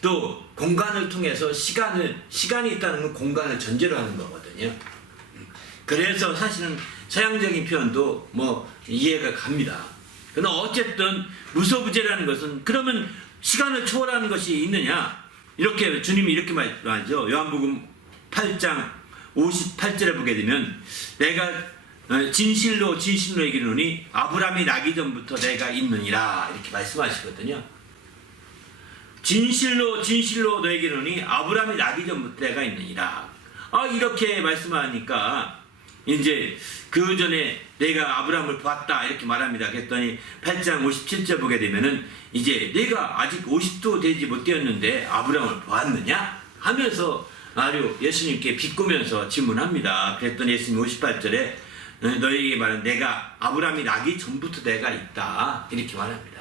또 공간을 통해서 시간이 있다는 건 공간을 전제로 하는 거거든요. 그래서 사실은 서양적인 표현도 이해가 갑니다. 그러나 어쨌든 무소부재라는 것은 그러면 시간을 초월하는 것이 있느냐? 이렇게 주님이 이렇게 말하죠. 요한복음 8장 58절에 보게 되면 내가 진실로 얘기하노니 아브라함이 나기 전부터 내가 있느니라 이렇게 말씀하시거든요. 진실로 너에게 이르노니 아브라함이 나기 전부터 내가 있느니라. 이렇게 말씀하니까 이제 그 전에 내가 아브라함을 봤다 이렇게 말합니다. 그랬더니 8장 57절 보게 되면은 이제 내가 아직 50도 되지 못되었는데 아브라함을 보았느냐 하면서 예수님께 비꼬면서 질문합니다. 그랬더니 예수님 58절에 너에게 말은 내가 아브라함이 나기 전부터 내가 있다 이렇게 말합니다.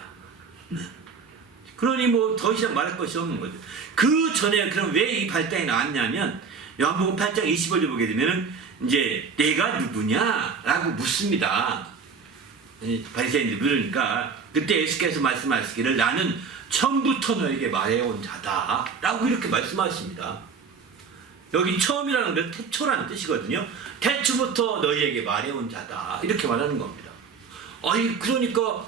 그러니 더 이상 말할 것이 없는 거죠. 그 전에 그럼 왜 이 발당이 나왔냐면 요한복음 8장 25절 보게 되면은 이제 내가 누구냐라고 묻습니다. 바리새인들이 물으니까 그때 예수께서 말씀하시기를 나는 처음부터 너에게 말해온 자다라고 이렇게 말씀하십니다. 여기 처음이라는 건 태초라는 뜻이거든요. 태초부터 너희에게 말해온 자다 이렇게 말하는 겁니다. 그러니까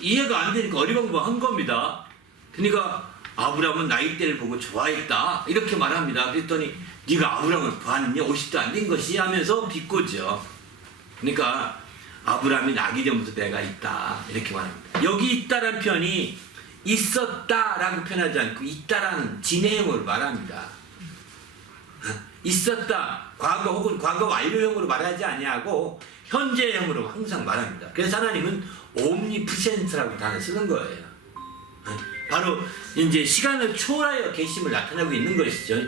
이해가 안 되니까 어리벙벙한 겁니다. 그러니까 아브라함은 나이대를 보고 좋아했다 이렇게 말합니다. 그랬더니 네가 아브라함을 봤느냐 50도 안 된 것이 하면서 비꼬죠. 그러니까 아브라함이 나기 전부터 내가 있다 이렇게 말합니다. 여기 있다라는 표현이 있었다라고 표현하지 않고 있다라는 진행형으로 말합니다. 있었다 과거 혹은 과거 완료형으로 말하지 아니하고 현재형으로 항상 말합니다. 그래서 하나님은 omnipresent라고 단어 쓰는 거예요. 바로 이제 시간을 초월하여 계심을 나타내고 있는 것이죠.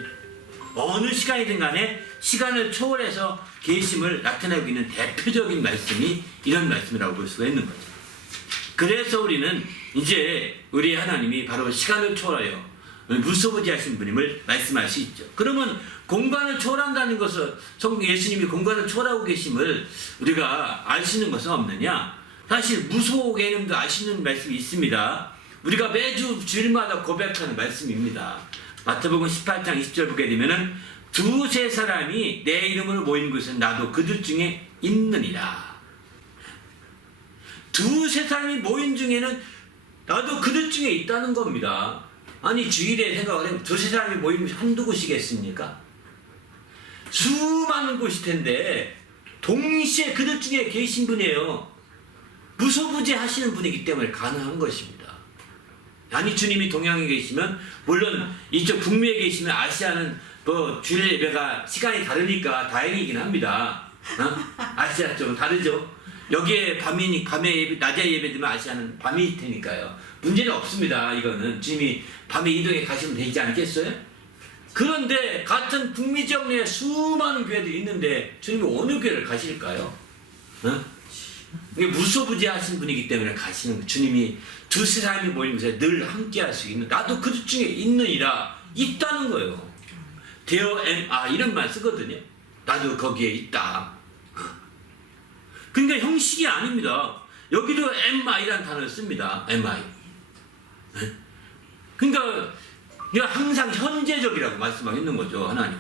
어느 시간이든 간에 시간을 초월해서 계심을 나타내고 있는 대표적인 말씀이 이런 말씀이라고 볼 수가 있는 거죠. 그래서 우리는 이제 우리 하나님이 바로 시간을 초월하여 무소부지하신 분임을 말씀할 수 있죠. 그러면 공간을 초월한다는 것은 예수님이 공간을 초월하고 계심을 우리가 알 수 있는 것은 없느냐? 사실 무소 개념도 알 수 있는 말씀이 있습니다. 우리가 매주 주일마다 고백하는 말씀입니다. 마태복음 18장 20절 보게 되면은 두세 사람이 내 이름으로 모인 곳은 나도 그들 중에 있느니라. 두세 사람이 모인 중에는 나도 그들 중에 있다는 겁니다. 아니 주일에 생각을 하면 두세 사람이 모인 곳이 한두 곳이겠습니까? 수많은 곳일 텐데 동시에 그들 중에 계신 분이에요. 무소부지하시는 분이기 때문에 가능한 것입니다. 아니 주님이 동양에 계시면 물론 이쪽 북미에 계시면 아시아는 뭐 주일 예배가 시간이 다르니까 다행이긴 합니다. 아시아 쪽은 다르죠. 여기에 밤에 예배, 낮에 예배드리면 아시아는 밤일 테니까요. 문제는 없습니다. 이거는 주님이 밤에 이동해 가시면 되지 않겠어요? 그런데 같은 북미 지역 내에 수많은 교회들이 있는데 주님이 어느 교회를 가실까요? 이게 무소부지하신 분이기 때문에 가시는 거예요. 주님이 두세 사람이 모인 곳에 늘 함께 할 수 있는, 나도 그들 중에 있느니라, 있다는 거예요. 데어 엠아 이런 말 쓰거든요. 나도 거기에 있다. 그러니까 형식이 아닙니다. 여기도 MI라는 단어를 씁니다. MI. 그러니까 항상 현재적이라고 말씀하고 있는 거죠. 하나님.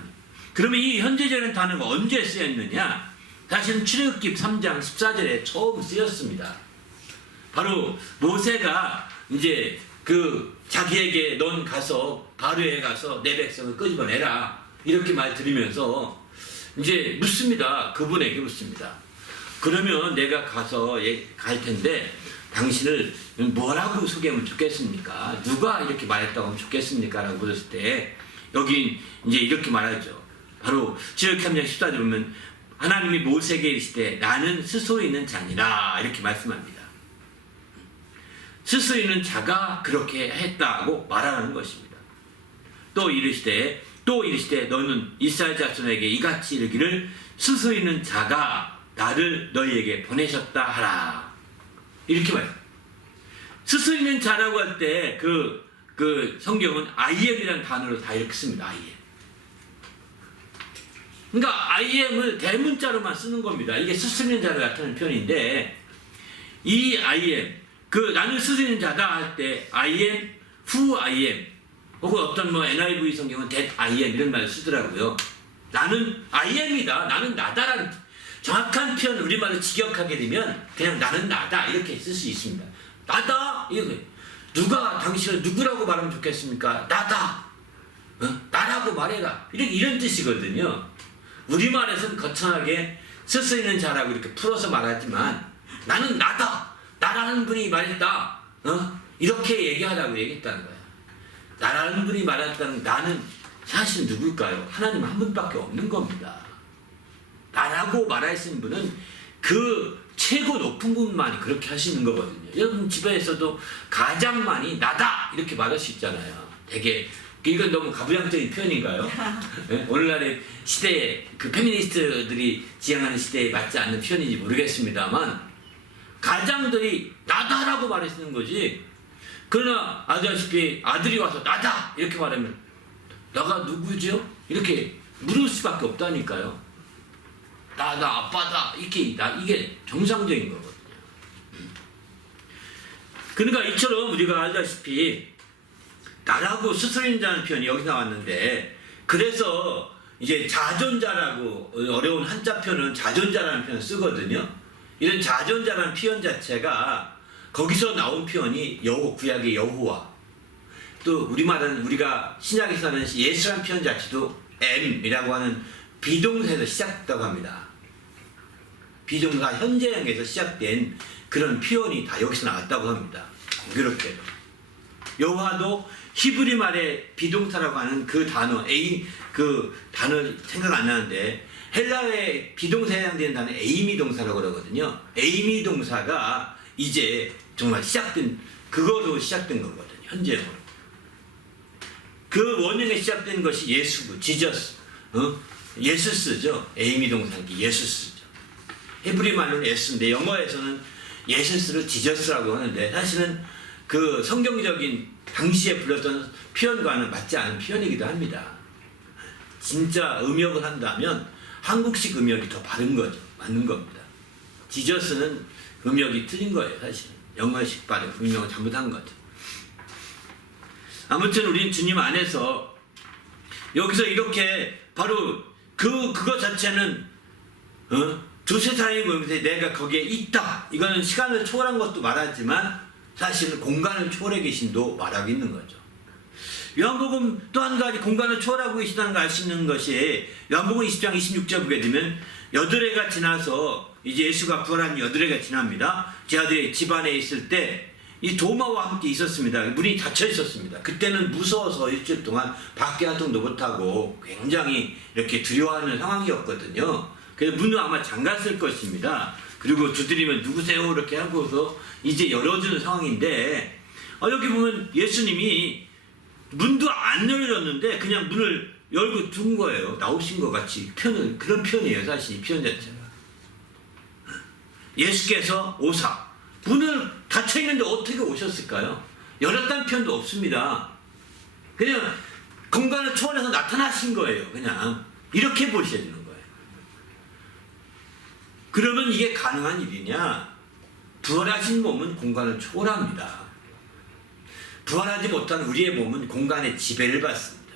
그러면 이 현재적인 단어가 언제 쓰였느냐? 사실은 출애굽기 3장 14절에 처음 쓰였습니다. 바로 모세가 이제 자기에게 넌 가서 바로에 가서 내 백성을 끄집어내라 이렇게 말 드리면서 이제 묻습니다. 그분에게 묻습니다. 그러면 내가 가서 갈 텐데 당신을 뭐라고 소개하면 좋겠습니까? 누가 이렇게 말했다고 하면 좋겠습니까? 라고 물었을 때 여기 이제 이렇게 말하죠. 바로 출애굽기 3장 14절 보면 하나님이 모세에게 이르시되 나는 스스로 있는 자니라 이렇게 말씀합니다. 스스로 있는 자가 그렇게 했다고 말하는 것입니다. 또 이르시되 너는 이스라엘 자손에게 이같이 이르기를 스스로 있는 자가 나를 너희에게 보내셨다 하라. 이렇게 말해요. 스스로 있는 자라고 할 때 그 성경은 I am이라는 단어로 다 이렇게 씁니다. I am. 그러니까 I am을 대문자로만 쓰는 겁니다. 이게 스스로 있는 자를 나타내는 표현인데 이 I am, 나는 스스로 있는 자다 할 때 I am, who I am 혹은 어떤 NIV 성경은 that I am 이런 말을 쓰더라고요. 나는 I am이다. 나는 나다라는 정확한 표현 우리말로 직역하게 되면 그냥 나는 나다 이렇게 쓸 수 있습니다. 나다 이렇게. 누가 당신을 누구라고 말하면 좋겠습니까? 나다. 나라고 말해라. 이런 뜻이거든요. 우리말에서는 거창하게 스스로 있는 자라고 이렇게 풀어서 말하지만 나는 나다. 나라는 분이 말했다. 이렇게 얘기하라고 얘기했다는 거야. 나라는 분이 말했다는 나는 사실 누굴까요? 하나님 한 분밖에 없는 겁니다. 나라고 말하시는 분은 그 최고 높은 분만이 그렇게 하시는 거거든요. 여러분 집에서도 가장 많이 나다 이렇게 말할 수 있잖아요. 되게 이건 너무 가부장적인 표현인가요? 네? 오늘날의 시대에 페미니스트들이 지향하는 시대에 맞지 않는 표현인지 모르겠습니다만 가장들이 나다라고 말하시는 거지. 그러나 아시다시피 아들이 와서 나다 이렇게 말하면 나가 누구죠? 이렇게 물을 수밖에 없다니까요. 나다 아빠다 이게 정상적인 거거든요. 그러니까 이처럼 우리가 알다시피 나라고 스스로 있는 자는 표현이 여기 나왔는데 그래서 이제 자존자라고 어려운 한자 표현은 자존자라는 표현을 쓰거든요. 이런 자존자라는 표현 자체가 거기서 나온 표현이 구약의 여호와 또 우리말은 우리가 신약에서 하는 예수라는 표현 자체도 M이라고 하는 비동사에서 시작했다고 합니다. 비동사 현재형에서 시작된 그런 표현이 다 여기서 나왔다고 합니다. 공교롭게도 여호와도 히브리 말의 비동사라고 하는 그 단어 단어 생각 안 나는데 헬라어의 비동사에 해당되는 단어 에이미 동사라고 그러거든요. 에이미 동사가 이제 정말 그거로 시작된 거거든요. 현재형으로. 그 원형에 시작된 것이 예수고, 지저스, 예수스죠. 에이미 동사기 예수스죠. 헤브리 말로는 예수인데 영어에서는 예수스를 지저스라고 하는데 사실은 그 성경적인 당시에 불렀던 표현과는 맞지 않은 표현이기도 합니다. 진짜 음역을 한다면 한국식 음역이 더 바른 거죠. 맞는 겁니다. 지저스는 음역이 틀린 거예요. 사실은 영어식 발음 음역을 잘못한 거죠. 아무튼 우린 주님 안에서 여기서 이렇게 바로 그거 자체는 두세 사람이 모이면서 내가 거기에 있다. 이거는 시간을 초월한 것도 말하지만 사실은 공간을 초월해 계신도 말하고 있는 거죠. 요한복음 또 한 가지 공간을 초월하고 계시다는 걸 알 수 있는 것이 요한복음 20장 26절 보게 되면 여드레가 지나서 이제 예수가 부활한 여드레가 지납니다. 제 아들이 집안에 있을 때 이 도마와 함께 있었습니다. 문이 닫혀 있었습니다. 그때는 무서워서 일주일 동안 밖에 활동도 못하고 굉장히 이렇게 두려워하는 상황이었거든요. 그래서 문은 아마 잠갔을 것입니다. 그리고 두드리면 누구세요? 이렇게 하고서 이제 열어주는 상황인데 여기 보면 예수님이 문도 안 열렸는데 그냥 문을 열고 둔 거예요. 나오신 것 같이 그런 표현이에요. 사실 이 표현 자체가. 예수께서 오사 문을 닫혀있는데 어떻게 오셨을까요? 열었다는 표현도 없습니다. 그냥 공간을 초월해서 나타나신 거예요. 그냥 이렇게 보셔야 되는 거예요. 그러면 이게 가능한 일이냐? 부활하신 몸은 공간을 초월합니다. 부활하지 못한 우리의 몸은 공간의 지배를 받습니다.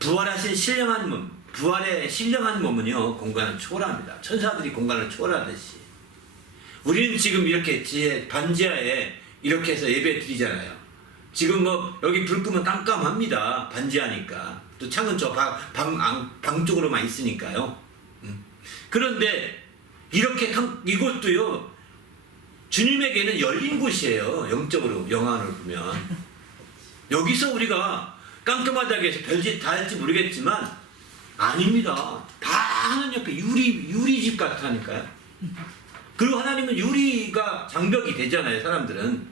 부활하신 신령한 몸, 부활의 신령한 몸은요 공간을 초월합니다. 천사들이 공간을 초월하듯이 우리는 지금 이렇게 반지하에 이렇게 해서 예배 드리잖아요. 지금 뭐 여기 불 끄면 깜깜합니다. 반지하니까. 또 창은 저 방 쪽으로만 있으니까요. 그런데 이렇게 이곳도요 주님에게는 열린 곳이에요. 영적으로 영안을 보면 여기서 우리가 깜깜하다고 해서 별짓 다 할지 모르겠지만 아닙니다. 다 하나님 옆에 유리집 같다니까요. 그리고 하나님은 유리가 장벽이 되잖아요. 사람들은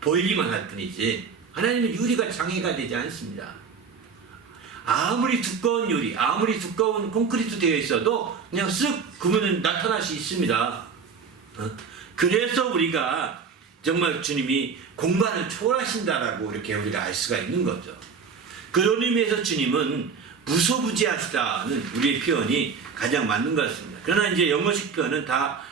보이기만 할 뿐이지 하나님은 유리가 장애가 되지 않습니다. 아무리 두꺼운 유리, 아무리 두꺼운 콘크리트 되어 있어도 그냥 쓱 그러면 나타날 수 있습니다. 그래서 우리가 정말 주님이 공간을 초월하신다라고 이렇게 우리가 알 수가 있는 거죠. 그런 의미에서 주님은 무소부지하시다는 우리의 표현이 가장 맞는 것 같습니다. 그러나 이제 영어식 표현은 다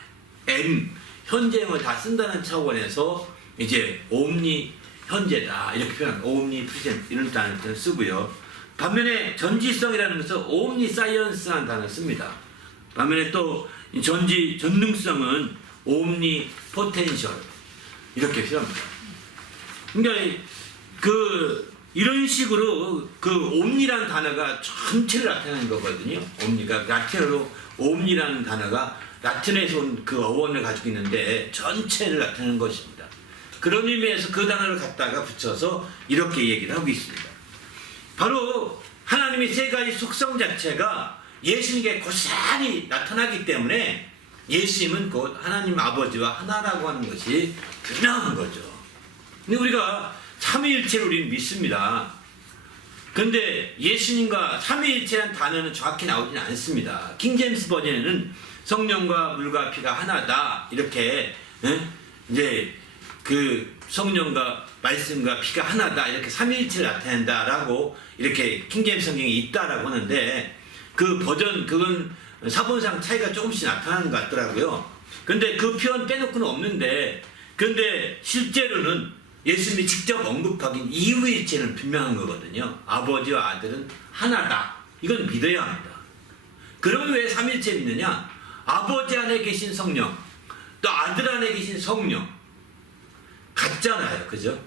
현재형을 다 쓴다는 차원에서 이제 옴니 현재다 이렇게 표현합니다. 옴니 프리젠트 이런 단어를 쓰고요. 반면에 전지성이라는 것은 옴니 사이언스라는 단어를 씁니다. 반면에 또 전능성은 옴니 포텐셜 이렇게 표현합니다. 그러니까 이런 식으로 옴니라는 단어가 전체를 나타내는 거거든요. 옴니가 라틴어로 옴니라는 단어가 라틴에서 온 그 어원을 가지고 있는데 전체를 나타내는 것입니다. 그런 의미에서 그 단어를 갖다가 붙여서 이렇게 얘기를 하고 있습니다. 바로 하나님의 세 가지 속성 자체가 예수님께 고스란히 나타나기 때문에 예수님은 곧 하나님 아버지와 하나라고 하는 것이 분명한 거죠. 근데 우리가 삼위일체를 우리는 믿습니다. 근데 예수님과 삼위일체라는 단어는 정확히 나오지는 않습니다. 킹제임스 버전에는 성령과 물과 피가 하나다 이렇게 이제 그 성령과 말씀과 피가 하나다 이렇게 삼위일체를 나타낸다라고 이렇게 킹제임스 성경이 있다라고 하는데 그 버전 그건 사본상 차이가 조금씩 나타나는 것 같더라고요. 근데 그 표현 빼놓고는 없는데 근데 실제로는 예수님이 직접 언급하긴 이유일체는 분명한 거거든요. 아버지와 아들은 하나다. 이건 믿어야 합니다. 그럼 왜 삼일체 믿느냐? 아버지 안에 계신 성령, 또 아들 안에 계신 성령 같잖아요. 그죠?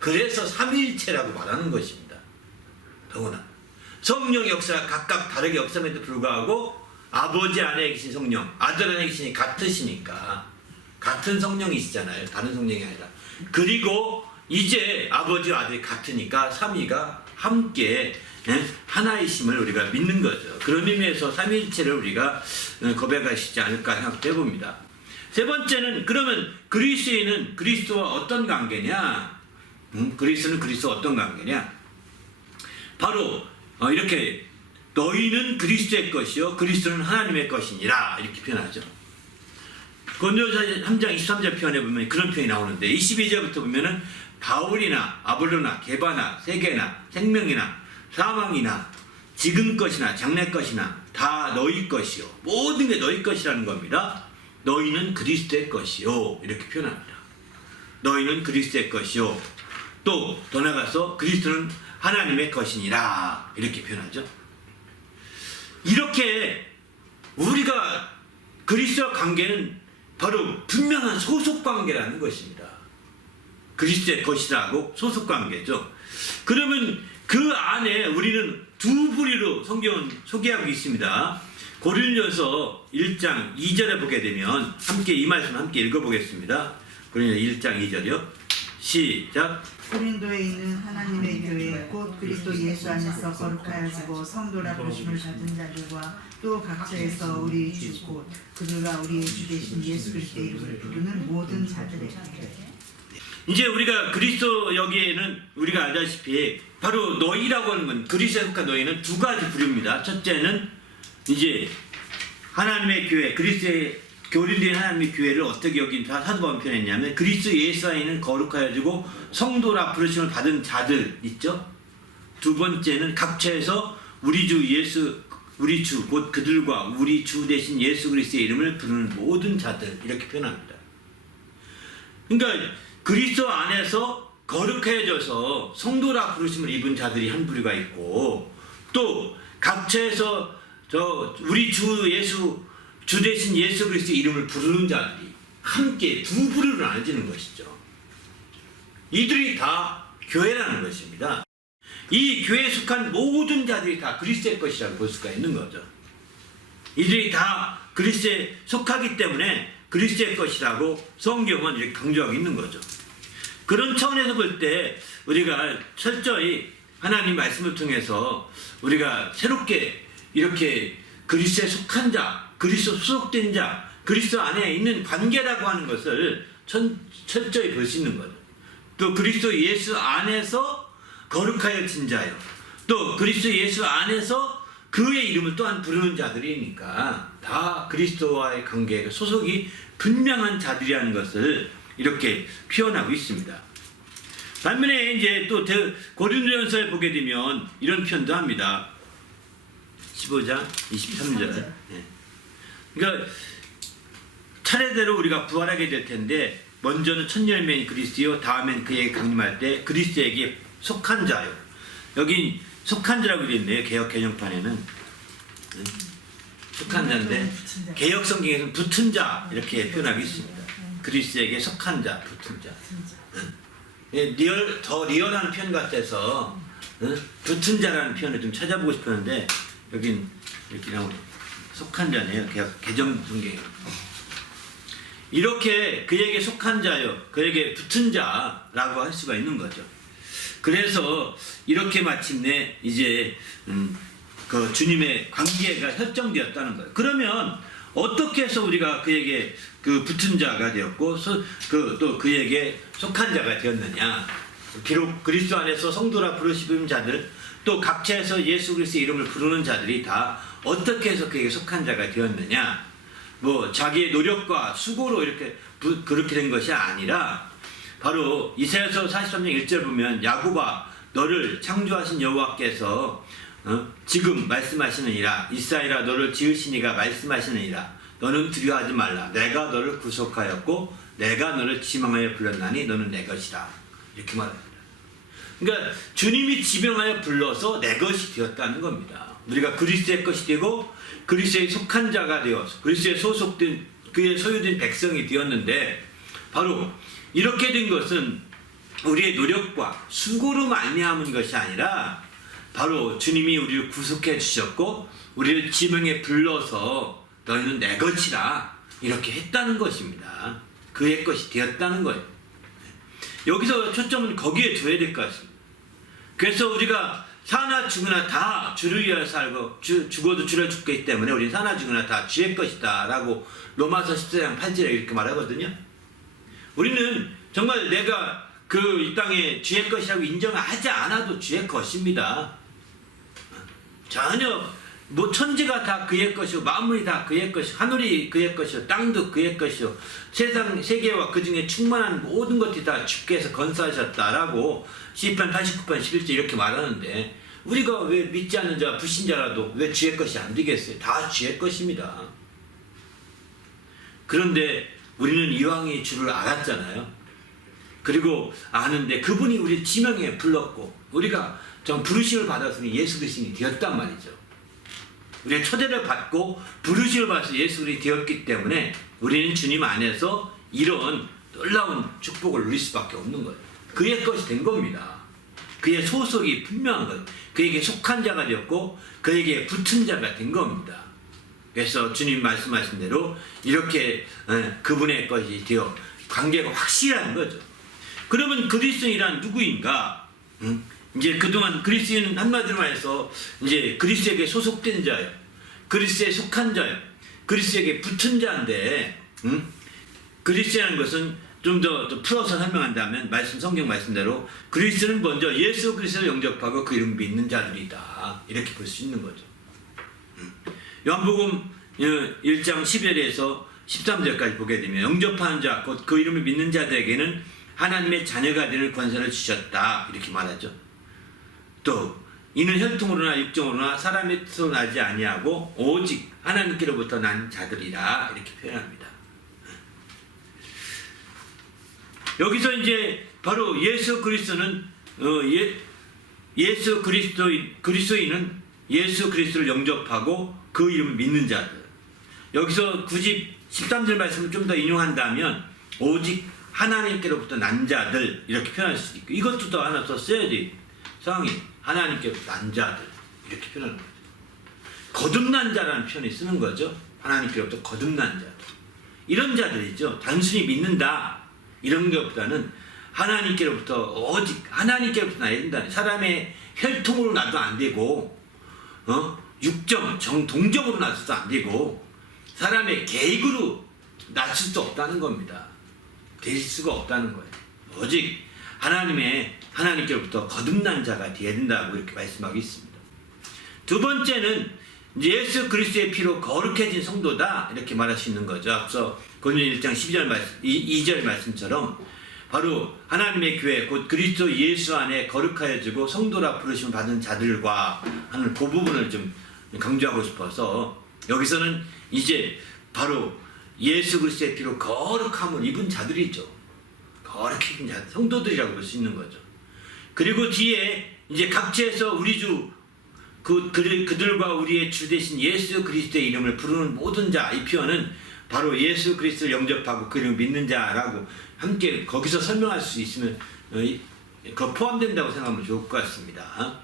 그래서 삼일체라고 말하는 것입니다. 더구나 성령 역사가 각각 다르게 역사함에도 불구하고 아버지 안에 계신 성령, 아들 안에 계신 같으시니까 같은 성령이시잖아요. 다른 성령이 아니라. 그리고 이제 아버지와 아들이 같으니까 삼위가 함께 하나이심을 우리가 믿는 거죠. 그런 의미에서 삼위일체를 우리가 고백하시지 않을까 생각해 봅니다. 세 번째는 그러면 그리스도인은 그리스도와 어떤 관계냐? 그리스도는 그리스도 어떤 관계냐? 바로 이렇게 너희는 그리스도의 것이요 그리스도는 하나님의 것이니라 이렇게 표현하죠. 고린도전서 3장 23절 표현해 보면 그런 표현이 나오는데 22절부터 보면은 바울이나 아볼로나 게바나 세계나 생명이나 사망이나 지금 것이나 장래 것이나 다 너희 것이요 모든 게 너희 것이라는 겁니다. 너희는 그리스도의 것이요 이렇게 표현합니다. 너희는 그리스도의 것이요 또 더 나가서 그리스도는 하나님의 것이니라 이렇게 표현하죠. 이렇게 우리가 그리스도와 관계는 바로 분명한 소속관계라는 것입니다. 그리스도의 것이라고 소속관계죠. 그러면 그 안에 우리는 두 부류로 성경은 소개하고 있습니다. 고린도전서 1장 2절에 보게 되면 함께 이 말씀 함께 읽어보겠습니다. 고린도전서 1장 2절이요. 시작. 고린도에 있는 하나님의 교회 곧 그리스도 예수 안에서 거룩하여지고 성도라 부르심을 받은 자들과 또 각처에서 우리 주 곧 그들과 우리의 주 되신 예수 그리스도의 이름을 부르는 모든 자들에게. 이제 우리가 그리스도 여기에는 우리가 알다시피 바로 너희라고 하는 건 그리스도에 속한 너희는 두 가지 부류입니다. 첫째는 이제 하나님의 교회 그리스도의 교린된 하나님의 교회를 어떻게 여기 사도 바울은 표현했냐면 그리스도 예수 안에는 거룩하여지고 성도라 부르심을 받은 자들 있죠. 두 번째는 각처에서 우리 주 예수 우리 주 곧 그들과 우리 주 대신 예수 그리스도의 이름을 부르는 모든 자들 이렇게 표현합니다. 그러니까 그리스도 안에서 거룩해져서 성도라 부르심을 입은 자들이 한 부류가 있고 또 각처에서 우리 주 예수 주 대신 예수 그리스도의 이름을 부르는 자들이 함께 두 부류로 나눠지는 것이죠. 이들이 다 교회라는 것입니다. 이 교회에 속한 모든 자들이 다 그리스도의 것이라고 볼 수가 있는 거죠. 이들이 다 그리스도에 속하기 때문에 그리스도의 것이라고 성경은 이렇게 강조하고 있는 거죠. 그런 차원에서 볼 때 우리가 철저히 하나님 말씀을 통해서 우리가 새롭게 이렇게 그리스도에 속한 자, 그리스도 소속된 자, 그리스도 안에 있는 관계라고 하는 것을 철저히 볼 수 있는 거죠. 또 그리스도 예수 안에서 거룩하여진 자요. 또 그리스도 예수 안에서 그의 이름을 또한 부르는 자들이니까 다 그리스도와의 관계가 소속이 분명한 자들이라는 것을 이렇게 표현하고 있습니다. 반면에 이제 또 고린도전서에 보게 되면 이런 표현도 합니다. 15장 23절. 그러니까 차례대로 우리가 부활하게 될 텐데 먼저는 첫 열매인 그리스도요 다음엔 그에게 강림할 때 그리스도에게 속한 자요. 여기 속한 자라고 되어 있네요. 개역 개정판에는 속한 자인데 개역 성경에서는 붙은 자 이렇게 표현하고 있습니다. 그리스도에게 속한 자, 붙은 자. 더 리얼한 표현 같아서 붙은 자라는 표현을 좀 찾아보고 싶었는데 여긴 이렇게 나오네요. 속한 자네요. 개정 성경에. 이렇게 그에게 속한 자요, 그에게 붙은 자라고 할 수가 있는 거죠. 그래서 이렇게 마침내 이제 그 주님의 관계가 설정되었다는 거예요. 그러면 어떻게 해서 우리가 그에게 그 붙은 자가 되었고 또 그에게 속한 자가 되었느냐? 비록 그리스도 안에서 성도라 부르시는 자들 또 각처에서 예수 그리스도의 이름을 부르는 자들이 다 어떻게 해서 그에게 속한 자가 되었느냐? 뭐 자기의 노력과 수고로 이렇게 그렇게 된 것이 아니라 바로 이사야서 43장 1절 보면 야곱아 너를 창조하신 여호와께서 지금 말씀하시느니라 이스라엘아 너를 지으신 이가 말씀하시느니라 너는 두려워하지 말라 내가 너를 구속하였고 내가 너를 지명하여 불렀나니 너는 내 것이라 이렇게 말합니다. 그러니까 주님이 지명하여 불러서 내 것이 되었다는 겁니다. 우리가 그리스도의 것이 되고 그리스도에 속한 자가 되어서 그리스도에 소속된 그의 소유된 백성이 되었는데 바로 이렇게 된 것은 우리의 노력과 수고로 말미암은 것이 아니라 바로 주님이 우리를 구속해 주셨고 우리를 지명에 불러서 너희는 내 것이라 이렇게 했다는 것입니다. 그의 것이 되었다는 거예요. 여기서 초점은 거기에 둬야 될 것 같습니다. 그래서 우리가 사나 죽으나 다 주를 위하여 살고 죽어도 주를 죽기 때문에 우리는 사나 죽으나 다 주의 것이다 라고 로마서 14장 8절에 이렇게 말하거든요. 우리는 정말 내가 그 이 땅에 주의 것이라고 인정하지 않아도 주의 것입니다. 전혀 뭐 천지가 다 그의 것이고 만물이 다 그의 것이고 하늘이 그의 것이고 땅도 그의 것이고 세상 세계와 그 중에 충만한 모든 것들이 다 주께서 건설하셨다라고 시편 89편 11절 이렇게 말하는데 우리가 왜 믿지 않는 자 불신자라도 왜 주의 것이 안 되겠어요? 다 주의 것입니다. 그런데 우리는 이왕이 주를 알았잖아요. 그리고 아는데 그분이 우리 지명에 불렀고 우리가 정 부르심을 받았으니 예수 그리스도인이 되었단 말이죠. 우리의 초대를 받고 부르심을 받아서 예수 그리스도인이 되었기 때문에 우리는 주님 안에서 이런 놀라운 축복을 누릴 수밖에 없는 거예요. 그의 것이 된 겁니다. 그의 소속이 분명한 거예요. 그에게 속한 자가 되었고 그에게 붙은 자가 된 겁니다. 그래서 주님 말씀하신 대로 이렇게 그분의 것이 되어 관계가 확실한 거죠. 그러면 그리스도인이란 누구인가? 이제 그동안 그리스도인은 한마디로 말해서 이제 그리스도에게 소속된 자예요. 그리스도에 속한 자예요. 그리스도에게 붙은 자인데 그리스도라는 것은 좀 더 풀어서 설명한다면 성경 말씀대로 그리스도는 먼저 예수 그리스도를 영접하고 그 이름 믿는 자들이다. 이렇게 볼 수 있는 거죠. 요한복음 1장 10절에서 13절까지 보게 되면 영접하는 자 곧 그 이름을 믿는 자들에게는 하나님의 자녀가 되는 권세를 주셨다. 이렇게 말하죠. 또 이는 혈통으로나 육정으로나 사람의 뜻으로 나지 아니하고 오직 하나님께로부터 난 자들이라 이렇게 표현합니다. 여기서 이제 바로 예수 그리스도는 그리스도인은 예수 그리스도를 영접하고 그 이름을 믿는 자들. 여기서 굳이 13절 말씀을 좀 더 인용한다면 오직 하나님께로부터 난 자들 이렇게 표현할 수 있고 이것도 더 하나 더 써야지. 상황이 하나님께로부터 난 자들 이렇게 표현하는 거죠. 거듭난 자라는 표현을 쓰는 거죠. 하나님께로부터 거듭난 자들. 이런 자들이죠. 단순히 믿는다 이런 것보다는 하나님께로부터 오직 하나님께로부터 나야 된다. 사람의 혈통으로 나도 안 되고 육정 동정으로 나서도 안 되고 사람의 계획으로 날 수도 없다는 겁니다. 될 수가 없다는 거예요. 오직 하나님께로부터 거듭난 자가 되어야 된다고 이렇게 말씀하고 있습니다. 두 번째는 예수 그리스도의 피로 거룩해진 성도다 이렇게 말할 수 있는 거죠. 앞서 고린도 1장 2절 말씀처럼 바로 하나님의 교회 곧 그리스도 예수 안에 거룩하여지고 성도라 부르심을 받은 자들과 하는 그 부분을 좀 강조하고 싶어서 여기서는 이제 바로 예수 그리스도의 피로 거룩함을 입은 자들이죠. 거룩해진 자들, 성도들이라고 볼 수 있는 거죠. 그리고 뒤에 이제 각지에서 우리 주 그들과 우리의 주 대신 예수 그리스도의 이름을 부르는 모든 자, 이 표현은 바로 예수 그리스도를 영접하고 그 이름을 믿는 자라고 함께 거기서 설명할 수 있으면 그 포함된다고 생각하면 좋을 것 같습니다.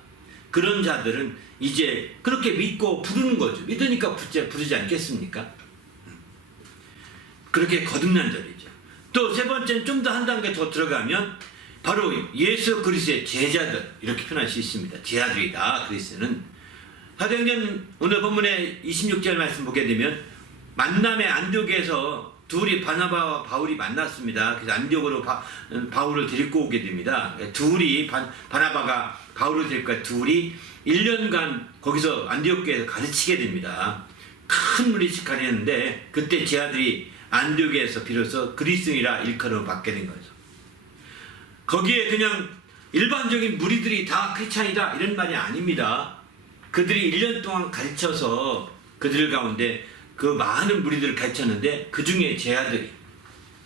그런 자들은 이제 그렇게 믿고 부르는 거죠. 믿으니까 부르지 않겠습니까? 그렇게 거듭난 자들이죠. 또 세 번째는 좀 더 한 단계 더 들어가면 바로 예수 그리스도의 제자들 이렇게 표현할 수 있습니다. 제자들이다. 그리스도는 사도행전 오늘 본문의 26절 말씀 보게 되면 만남의 안디옥에서 둘이 바나바와 바울이 만났습니다. 그래서 안디옥으로 바울을 데리고 오게 됩니다. 둘이 바나바가 바울을 데리고 둘이 1년간 거기서 안디옥교에서 가르치게 됩니다. 큰 물리식 가르쳤는데 그때 제자들이 안디옥에서 비로소 그리스도인이라 일컬음을 받게 된 거죠. 거기에 그냥 일반적인 무리들이 다 크리스찬이다 이런 말이 아닙니다. 그들이 1년 동안 가르쳐서 그들 가운데 그 많은 무리들을 가르쳤는데 그 중에 제자들이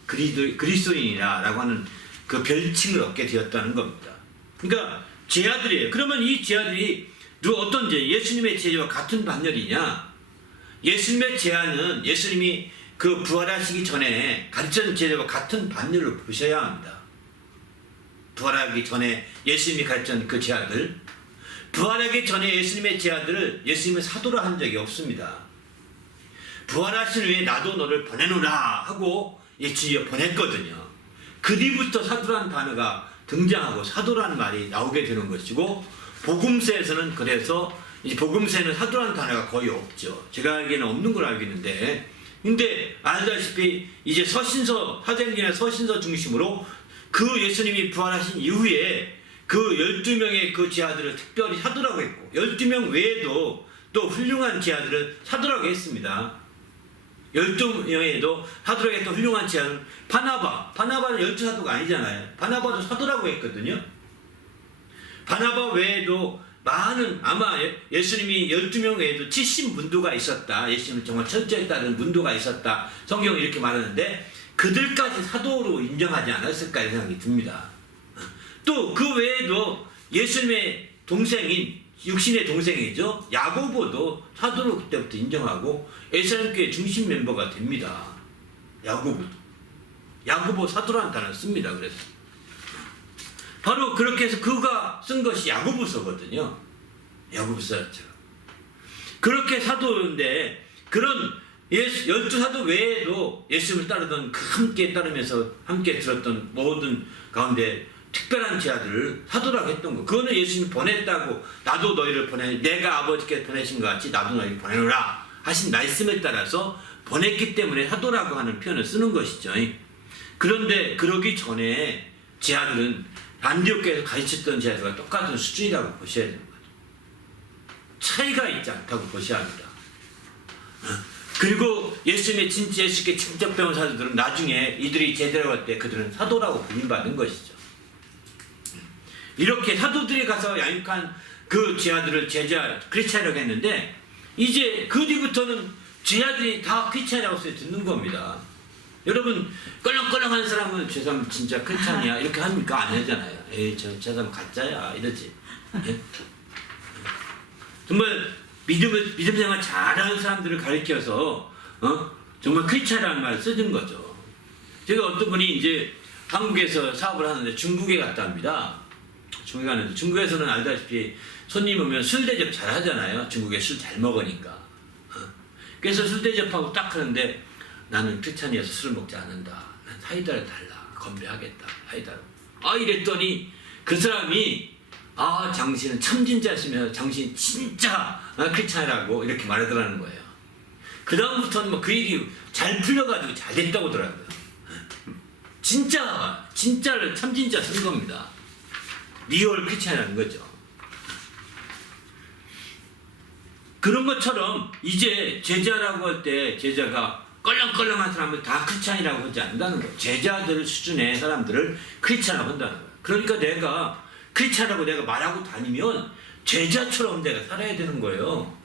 그리스도인이라고 하는 그 별칭을 얻게 되었다는 겁니다. 그러니까 제자들이에요. 그러면 이 제자들이 어떤 제 예수님의 제자와 같은 반열이냐? 예수님의 제자는 예수님이 그 부활하시기 전에 가르쳤던 제자와 같은 반열로 보셔야 합니다. 부활하기 전에 예수님이 가르쳤던 그 제자들, 부활하기 전에 예수님의 제자들을 예수님의 사도로 한 적이 없습니다. 부활하신 후에 나도 너를 보내노라 하고 예수님이 보냈거든요. 그 뒤부터 사도라는 단어가 등장하고 사도라는 말이 나오게 되는 것이고 복음서에서는 그래서 이 복음서에는 사도라는 단어가 거의 없죠. 제가 알기에는 없는 걸 알고 있는데 근데 알다시피 이제 사도행전의 서신서 중심으로 그 예수님이 부활하신 이후에 그 12명의 그 제자들을 특별히 사도라고 했고 12명 외에도 또 훌륭한 제자들을 사도라고 했습니다. 12명에도 사도라고 했던 훌륭한 제자는 바나바는 12사도가 아니잖아요. 바나바도 사도라고 했거든요. 바나바 외에도 많은 아마 예수님이 12명 외에도 70문도가 있었다. 예수님은 정말 철저히 따르는 문도가 있었다. 성경은 이렇게 말하는데 그들까지 사도로 인정하지 않았을까 생각이 듭니다. 또 그 외에도 예수님의 동생인 육신의 동생이죠. 야고보도 사도로 그때부터 인정하고 예수님교회 중심 멤버가 됩니다. 야고보 사도라는 단어를 씁니다. 그래서 바로 그렇게 해서 그가 쓴 것이 야고보서거든요. 야고보서 자체가. 그렇게 사도인데 그런 12사도 외에도 예수님을 따르던 함께 따르면서 함께 들었던 모든 가운데 특별한 제자들을 사도라고 했던 거. 그거는 예수님이 보냈다고 나도 너희를 보내 내가 아버지께 보내신 것 같이 나도 너희를 보내노라 하신 말씀에 따라서 보냈기 때문에 사도라고 하는 표현을 쓰는 것이죠. 그런데 그러기 전에 제자들은 안디옥교에서 가르쳤던 제자들과 똑같은 수준이라고 보셔야 되는 거죠. 차이가 있지 않다고 보셔야 합니다. 그리고 예수님의 진짜 예수께 직접 배운 사도들은 나중에 이들이 제대로 갈 때 그들은 사도라고 불림받는 것이죠. 이렇게 사도들이 가서 양육한 그 제자들을 제자 크리스찬이라고 했는데 이제 그 뒤부터는 제자들이 다 크리스찬이라고 해서 듣는 겁니다. 여러분 껄렁껄렁한 사람은 저 사람 진짜 크리스찬이야 이렇게 합니까? 안 하잖아요. 에이 저 사람 가짜야 이러지. 예? 정말 믿음 생활 잘하는 사람들을 가르쳐서 정말 크리스찬이라는 말을 쓰는 거죠. 제가 어떤 분이 이제 한국에서 사업을 하는데 중국에 갔다 합니다. 중국에 가는데 중국에서는 알다시피 손님 오면 술 대접 잘 하잖아요. 중국에 술 잘 먹으니까. 그래서 술 대접하고 딱 하는데 나는 크리스찬이어서 술을 먹지 않는다. 난 사이다를 달라. 건배하겠다. 사이다로. 이랬더니 그 사람이 당신은 참진자시면서 당신이 진짜 크리스찬이라고 이렇게 말하더라는 거예요. 그 다음부터는 그 일이 잘 풀려가지고 잘 됐다고 하더라고요. 진짜를 참진자 쓴 겁니다. 리얼 크리스찬이라는 거죠. 그런 것처럼 이제 제자라고 할 때 제자가 껄렁껄렁한 사람을 다 크리스찬이라고 하지 않는다는 거예요. 제자들 수준의 사람들을 크리스찬이라고 한다는 거예요. 그러니까 내가 크리스찬이라고 내가 말하고 다니면 제자처럼 내가 살아야 되는 거예요.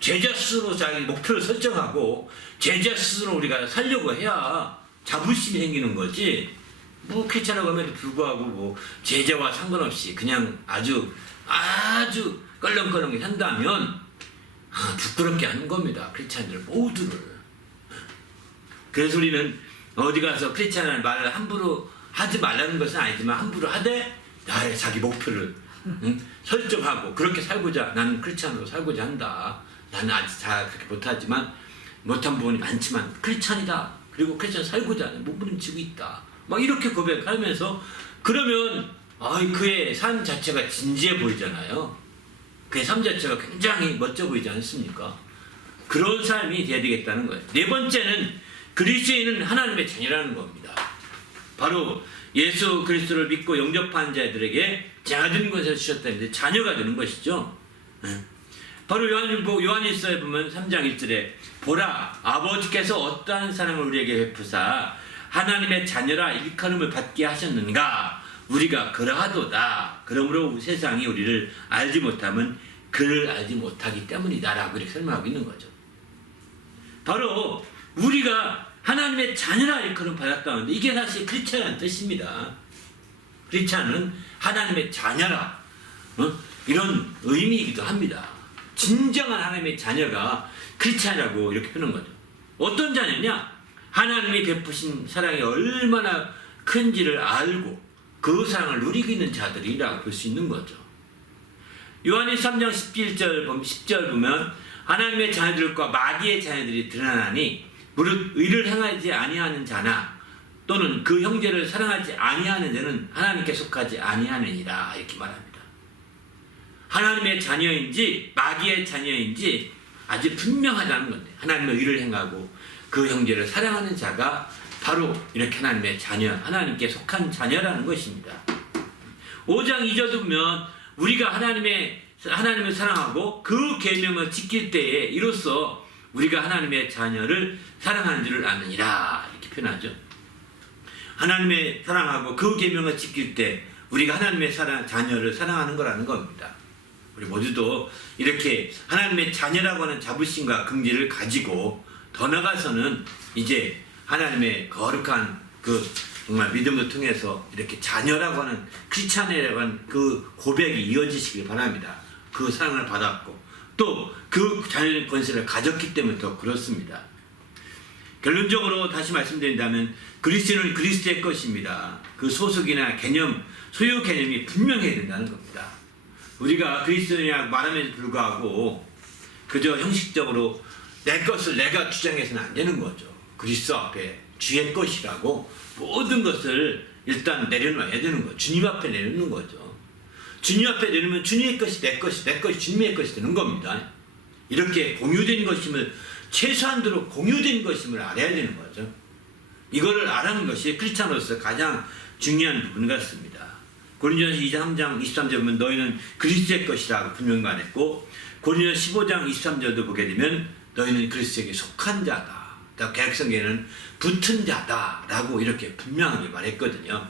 제자 스스로 자기 목표를 설정하고 제자 스스로 우리가 살려고 해야 자부심이 생기는 거지. 뭐 크리스찬이라고 함에도 불구하고 제자와 상관없이 그냥 아주 껄렁껄렁히 산다면 부끄럽게 하는 겁니다. 크리스찬들 모두를. 그래서 우리는 어디 가서 크리스찬이라는 말을 함부로 하지 말라는 것은 아니지만 함부로 하되 나의 자기 목표를 설정하고 그렇게 살고자 나는 크리스찬으로 살고자 한다. 나는 아직 잘 그렇게 못하지만 못한 부분이 많지만 크리스찬이다. 그리고 크리스찬 살고자 하는 몸부림치고 있다. 막 이렇게 고백하면서 그러면 그의 삶 자체가 진지해 보이잖아요. 그의 삶 자체가 굉장히 멋져 보이지 않습니까? 그런 삶이 돼야 되겠다는 거예요. 네 번째는 그리스도인은 하나님의 자녀라는 겁니다. 바로 예수 그리스도를 믿고 영접한 자들에게 작은 것을 주셨다는데 자녀가 되는 것이죠. 바로 요한일서에 보면 3장 1절에 보라 아버지께서 어떠한 사랑을 우리에게 베푸사 하나님의 자녀라 일컬음을 받게 하셨는가 우리가 그러하도다. 그러므로 세상이 우리를 알지 못하면 그를 알지 못하기 때문이다 라고 이렇게 설명하고 있는 거죠. 바로 우리가 하나님의 자녀라 일컬음 받았다는데 이게 사실 크리스찬이라는 뜻입니다. 크리스찬은 하나님의 자녀라 이런 의미이기도 합니다. 진정한 하나님의 자녀가 크리스찬이라고 이렇게 표현한 거죠. 어떤 자녀냐? 하나님이 베푸신 사랑이 얼마나 큰지를 알고 그 사랑을 누리고 있는 자들이라고 볼 수 있는 거죠. 요한일서 3장 10절 보면 하나님의 자녀들과 마귀의 자녀들이 드러나니 무릇 의를 행하지 아니하는 자나 또는 그 형제를 사랑하지 아니하는 자는 하나님께 속하지 아니하느니라 이렇게 말합니다. 하나님의 자녀인지 마귀의 자녀인지 아주 분명하다는 건데 하나님의 의를 행하고 그 형제를 사랑하는 자가 바로 이렇게 하나님의 자녀, 하나님께 속한 자녀라는 것입니다. 5장 2절도 보면 우리가 하나님을 사랑하고 그 계명을 지킬 때에 이로써 우리가 하나님의 자녀를 사랑하는 줄을 아느니라 이렇게 표현하죠. 하나님의 사랑하고 그 계명을 지킬 때 우리가 하나님의 자녀를 사랑하는 거라는 겁니다. 우리 모두도 이렇게 하나님의 자녀라고 하는 자부심과 긍지를 가지고 더 나아가서는 이제 하나님의 거룩한 그 정말 믿음을 통해서 이렇게 자녀라고 하는 크리스찬이라고 하는 그 고백이 이어지시길 바랍니다. 그 사랑을 받았고 또 그 자녀의 권세를 가졌기 때문에 더 그렇습니다. 결론적으로 다시 말씀드린다면 그리스도는 그리스도의 것입니다. 그 소속이나 개념, 소유 개념이 분명해야 된다는 겁니다. 우리가 그리스도인이라고 말함에도 불구하고 그저 형식적으로 내 것을 내가 주장해서는 안 되는 거죠. 그리스도 앞에 주의 것이라고 모든 것을 일단 내려놔야 되는 거죠. 주님 앞에 내놓는 거죠. 주님 앞에 내놓으면 주님의 것이 내 것이, 내 것이 주님의 것이 되는 겁니다. 이렇게 공유된 것임을 최소한도로 공유된 것임을 알아야 되는 거죠. 이거를 알아는 것이 크리스찬으로서 가장 중요한 부분 같습니다. 고린도전서 2장 3장 23절 보면 너희는 그리스도의 것이라고 분명히 말했고 고린도전서 15장 23절도 보게 되면 너희는 그리스도에게 속한 자다. 개혁성경에는 붙은 자다라고 이렇게 분명하게 말했거든요.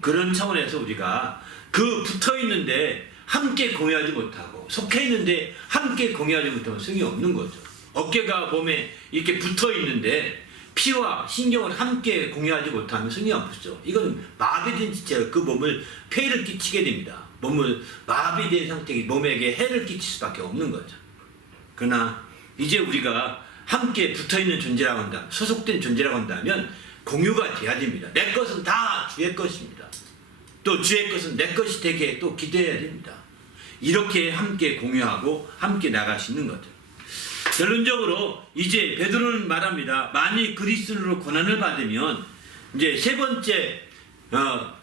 그런 차원에서 우리가 그 붙어 있는데 함께 공유하지 못하고 속해 있는데 함께 공유하지 못하면 승이 없는 거죠. 어깨가 몸에 이렇게 붙어 있는데 피와 신경을 함께 공유하지 못하면 승이 없죠. 이건 마비된 지체가 그 몸을 폐해를 끼치게 됩니다. 몸을 마비된 상태에 몸에게 해를 끼칠 수밖에 없는 거죠. 그러나 이제 우리가 함께 붙어있는 존재라고 한다면, 소속된 존재라고 한다면 공유가 돼야 됩니다. 내 것은 다 주의 것입니다. 또 주의 것은 내 것이 되게 또 기대해야 됩니다. 이렇게 함께 공유하고 함께 나갈 수 있는 거죠. 결론적으로 이제 베드로는 말합니다. 만일 그리스도로 고난을 받으면 이제 세 번째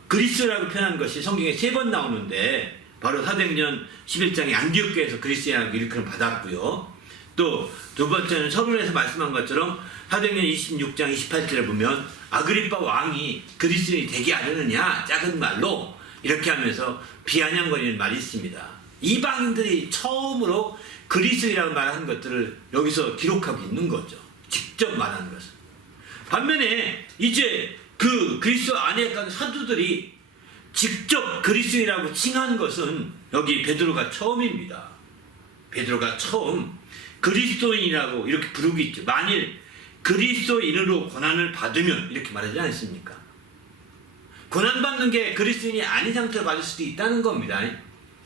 그리스도라고 표현한 것이 성경에 3번 나오는데 바로 사도행전 11장에 안디옥교에서 그리스도라고 일컬음 받았고요. 또 두 번째는 서론에서 말씀한 것처럼 사도행전 26장 28절에 보면 아그리빠 왕이 그리스도인이 되게 하려느냐 작은 말로 이렇게 하면서 비아냥거리는 말이 있습니다. 이방인들이 처음으로 그리스도라고 말하는 것들을 여기서 기록하고 있는 거죠. 직접 말하는 것은. 반면에 이제 그 그리스도 안에 있는 사도들이 직접 그리스도라고 칭한 것은 여기 베드로가 처음입니다. 베드로가 처음 그리스도인이라고 이렇게 부르고 있죠. 만일 그리스도인으로 고난을 받으면 이렇게 말하지 않습니까? 고난받는 게 그리스도인이 아닌 상태로 받을 수도 있다는 겁니다.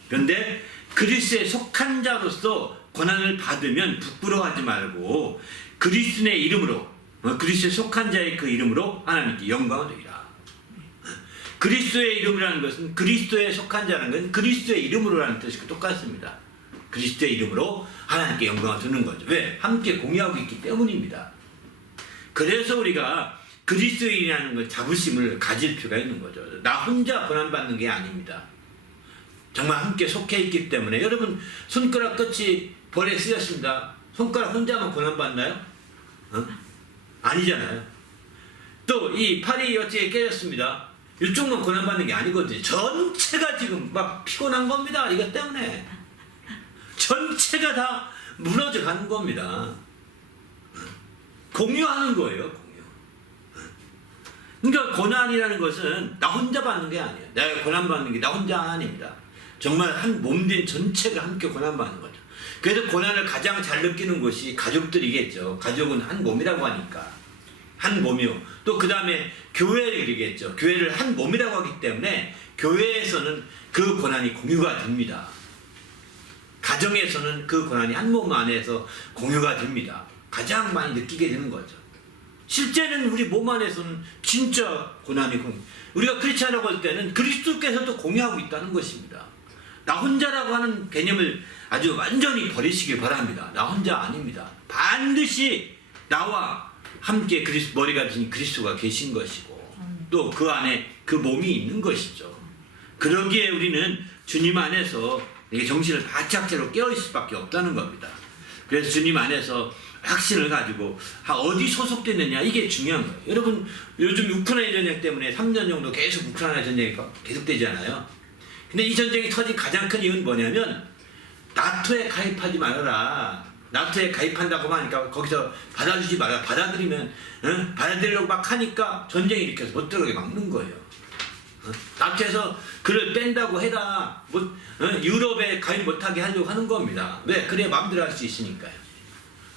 그런데 그리스도에 속한 자로서 고난을 받으면 부끄러워하지 말고 그리스도의 이름으로 그리스도에 속한 자의 그 이름으로 하나님께 영광을 드리라. 그리스도의 이름이라는 것은 그리스도에 속한 자라는 것은 그리스도의 이름으로라는 뜻이 똑같습니다. 그리스도의 이름으로 하나님께 영광을 드리는 거죠. 왜? 함께 공유하고 있기 때문입니다. 그래서 우리가 그리스도인이라는 걸 자부심을 가질 필요가 있는 거죠. 나 혼자 고난받는 게 아닙니다. 정말 함께 속해 있기 때문에 여러분 손가락 끝이 벌에 쓰였습니다. 손가락 혼자만 고난받나요? 아니잖아요. 또 이 팔이 어떻게 깨졌습니다. 이쪽만 고난받는 게 아니거든요. 전체가 지금 막 피곤한 겁니다. 이것 때문에 전체가 다 무너져 가는 겁니다. 공유하는 거예요. 공유. 그러니까 고난이라는 것은 나 혼자 받는 게 아니에요. 내가 고난받는 게 나 혼자 아닙니다. 정말 한 몸된 전체가 함께 고난받는 거죠. 그래서 고난을 가장 잘 느끼는 것이 가족들이겠죠. 가족은 한 몸이라고 하니까. 한 몸이요. 또 그 다음에 교회이겠죠. 교회를 한 몸이라고 하기 때문에 교회에서는 그 고난이 공유가 됩니다. 가정에서는 그 고난이 한 몸 안에서 공유가 됩니다. 가장 많이 느끼게 되는 거죠. 실제는 우리 몸 안에서는 진짜 고난이 공유. 우리가 크리스찬이라고 할 때는 그리스도께서도 공유하고 있다는 것입니다. 나 혼자라고 하는 개념을 아주 완전히 버리시길 바랍니다. 나 혼자 아닙니다. 반드시 나와 함께 머리가 된 그리스도가 계신 것이고 또 그 안에 그 몸이 있는 것이죠. 그러기에 우리는 주님 안에서 정신을 바짝 차려 깨어있을 수밖에 없다는 겁니다. 그래서 주님 안에서 확신을 가지고 어디 소속됐느냐 이게 중요한 거예요. 여러분 요즘 우크라이나 전쟁 때문에 3년 정도 계속 우크라이나 전쟁이 계속되잖아요. 근데 이 전쟁이 터진 가장 큰 이유는 뭐냐면 나토에 가입하지 말아라. 나토에 가입한다고 하니까 거기서 받아주지 마라. 받아들이면 받아들이려고 막 하니까 전쟁이 일으켜서 못 들어가게 막는 거예요. 나토에서 그를 뺀다고 해라. 유럽에 가입 못하게 하려고 하는 겁니다. 왜? 그래야 마음대로 할 수 있으니까요.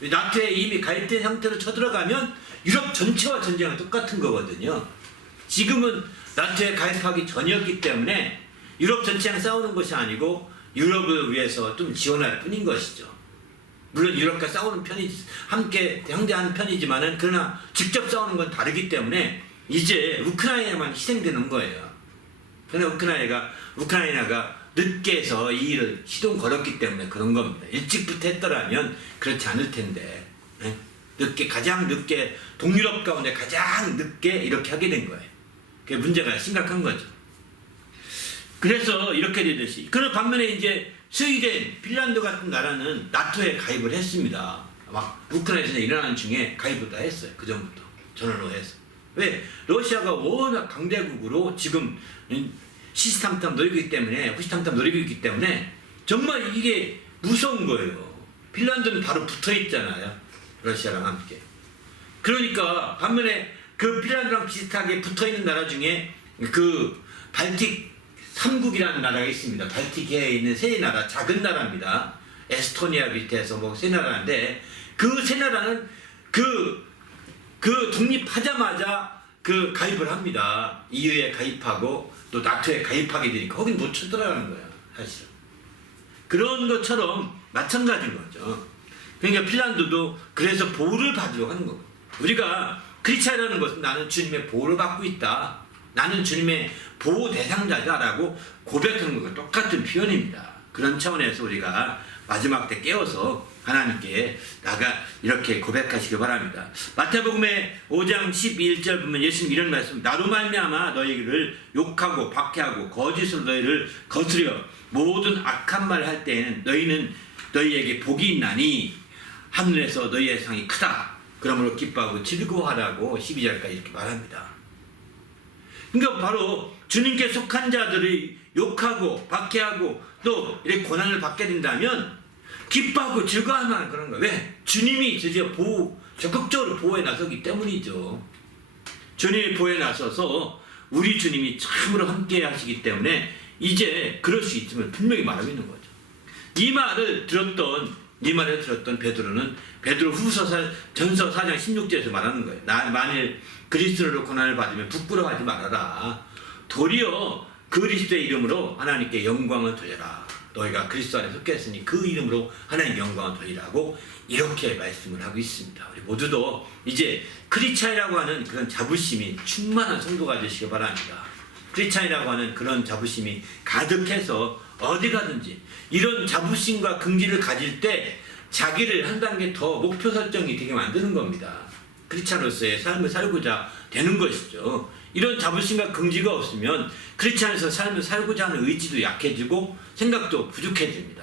나토에 이미 가입된 상태로 쳐들어가면 유럽 전체와 전쟁은 똑같은 거거든요. 지금은 나토에 가입하기 전이었기 때문에 유럽 전체랑 싸우는 것이 아니고 유럽을 위해서 좀 지원할 뿐인 것이죠. 물론 유럽과 싸우는 편이 함께 상대하는 편이지만은 그러나 직접 싸우는 건 다르기 때문에 이제 우크라이나만 희생되는 거예요. 그러나 우크라이나가 늦게 해서 이 일을 시동 걸었기 때문에 그런 겁니다. 일찍부터 했더라면 그렇지 않을 텐데 가장 늦게 동유럽 가운데 가장 늦게 이렇게 하게 된 거예요. 그게 문제가 심각한 거죠. 그래서 이렇게 되듯이 그런 반면에 이제 스웨덴, 핀란드 같은 나라는 나토에 가입을 했습니다. 막 우크라이나에서 일어나는 중에 가입을 다 했어요. 그 전부터 전화로 해서. 왜? 러시아가 워낙 강대국으로 지금 시시탐탐 노리고 있기 때문에 정말 이게 무서운 거예요. 핀란드는 바로 붙어 있잖아요. 러시아랑 함께. 그러니까 반면에 그 핀란드랑 비슷하게 붙어 있는 나라 중에 그 발틱 3국이라는 나라가 있습니다. 발틱해에 있는 세 나라, 작은 나라입니다. 에스토니아 밑에서 뭐 세 나라인데 그 세 나라는 그 독립하자마자 그 가입을 합니다. EU에 가입하고 또 나토에 가입하게 되니까 거긴 못 쳐들어가는 거예요. 사실은. 그런 것처럼 마찬가지인 거죠. 그러니까 핀란드도 그래서 보호를 받으려고 하는 거고 우리가 크리스찬이라는 것은 나는 주님의 보호를 받고 있다. 나는 주님의 보호 대상자다라고 고백하는 것과 똑같은 표현입니다. 그런 차원에서 우리가 마지막 때 깨워서 하나님께 이렇게 고백하시기 바랍니다. 마태복음의 5장 12절 보면 예수님 이런 말씀, 나로 말미암아 너희를 욕하고 박해하고 거짓으로 너희를 거스려 모든 악한 말을 할 때에는 너희는 너희에게 복이 있나니 하늘에서 너희의 상이 크다. 그러므로 기뻐하고 즐거워하라고 12절까지 이렇게 말합니다. 그러니까 바로 주님께 속한 자들이 욕하고 박해하고 또 이렇게 고난을 받게 된다면 기뻐하고 즐거워할 만한 그런 거예요. 왜? 주님이 드디어 적극적으로 보호에 나서기 때문이죠. 주님이 보호에 나서서 우리 주님이 참으로 함께 하시기 때문에 이제 그럴 수 있음을 분명히 말하고 있는 거죠. 이 말을 들었던 베드로는 베드로 전서 4장 16절에서 말하는 거예요. 만일 그리스도로 고난을 받으면 부끄러워하지 말아라. 도리어 그리스도의 이름으로 하나님께 영광을 돌려라. 너희가 그리스도 안에 속했으니 그 이름으로 하나님 영광을 돌리라고 이렇게 말씀을 하고 있습니다. 우리 모두도 이제 크리스찬이라고 하는 그런 자부심이 충만한 성도가 되시기 바랍니다. 크리스찬이라고 하는 그런 자부심이 가득해서 어디 가든지 이런 자부심과 긍지를 가질 때 자기를 한 단계 더 목표 설정이 되게 만드는 겁니다. 크리스찬으로서의 삶을 살고자 되는 것이죠. 이런 자부심과 긍지가 없으면 크리스찬에서 삶을 살고자 하는 의지도 약해지고 생각도 부족해집니다.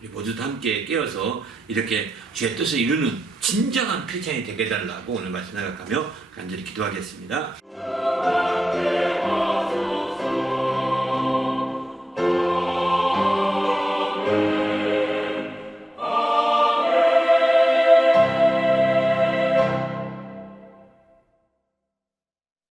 우리 모두 함께 깨어서 이렇게 주의 뜻을 이루는 진정한 크리스찬이 되게 해달라고 오늘 말씀 나가며 간절히 기도하겠습니다.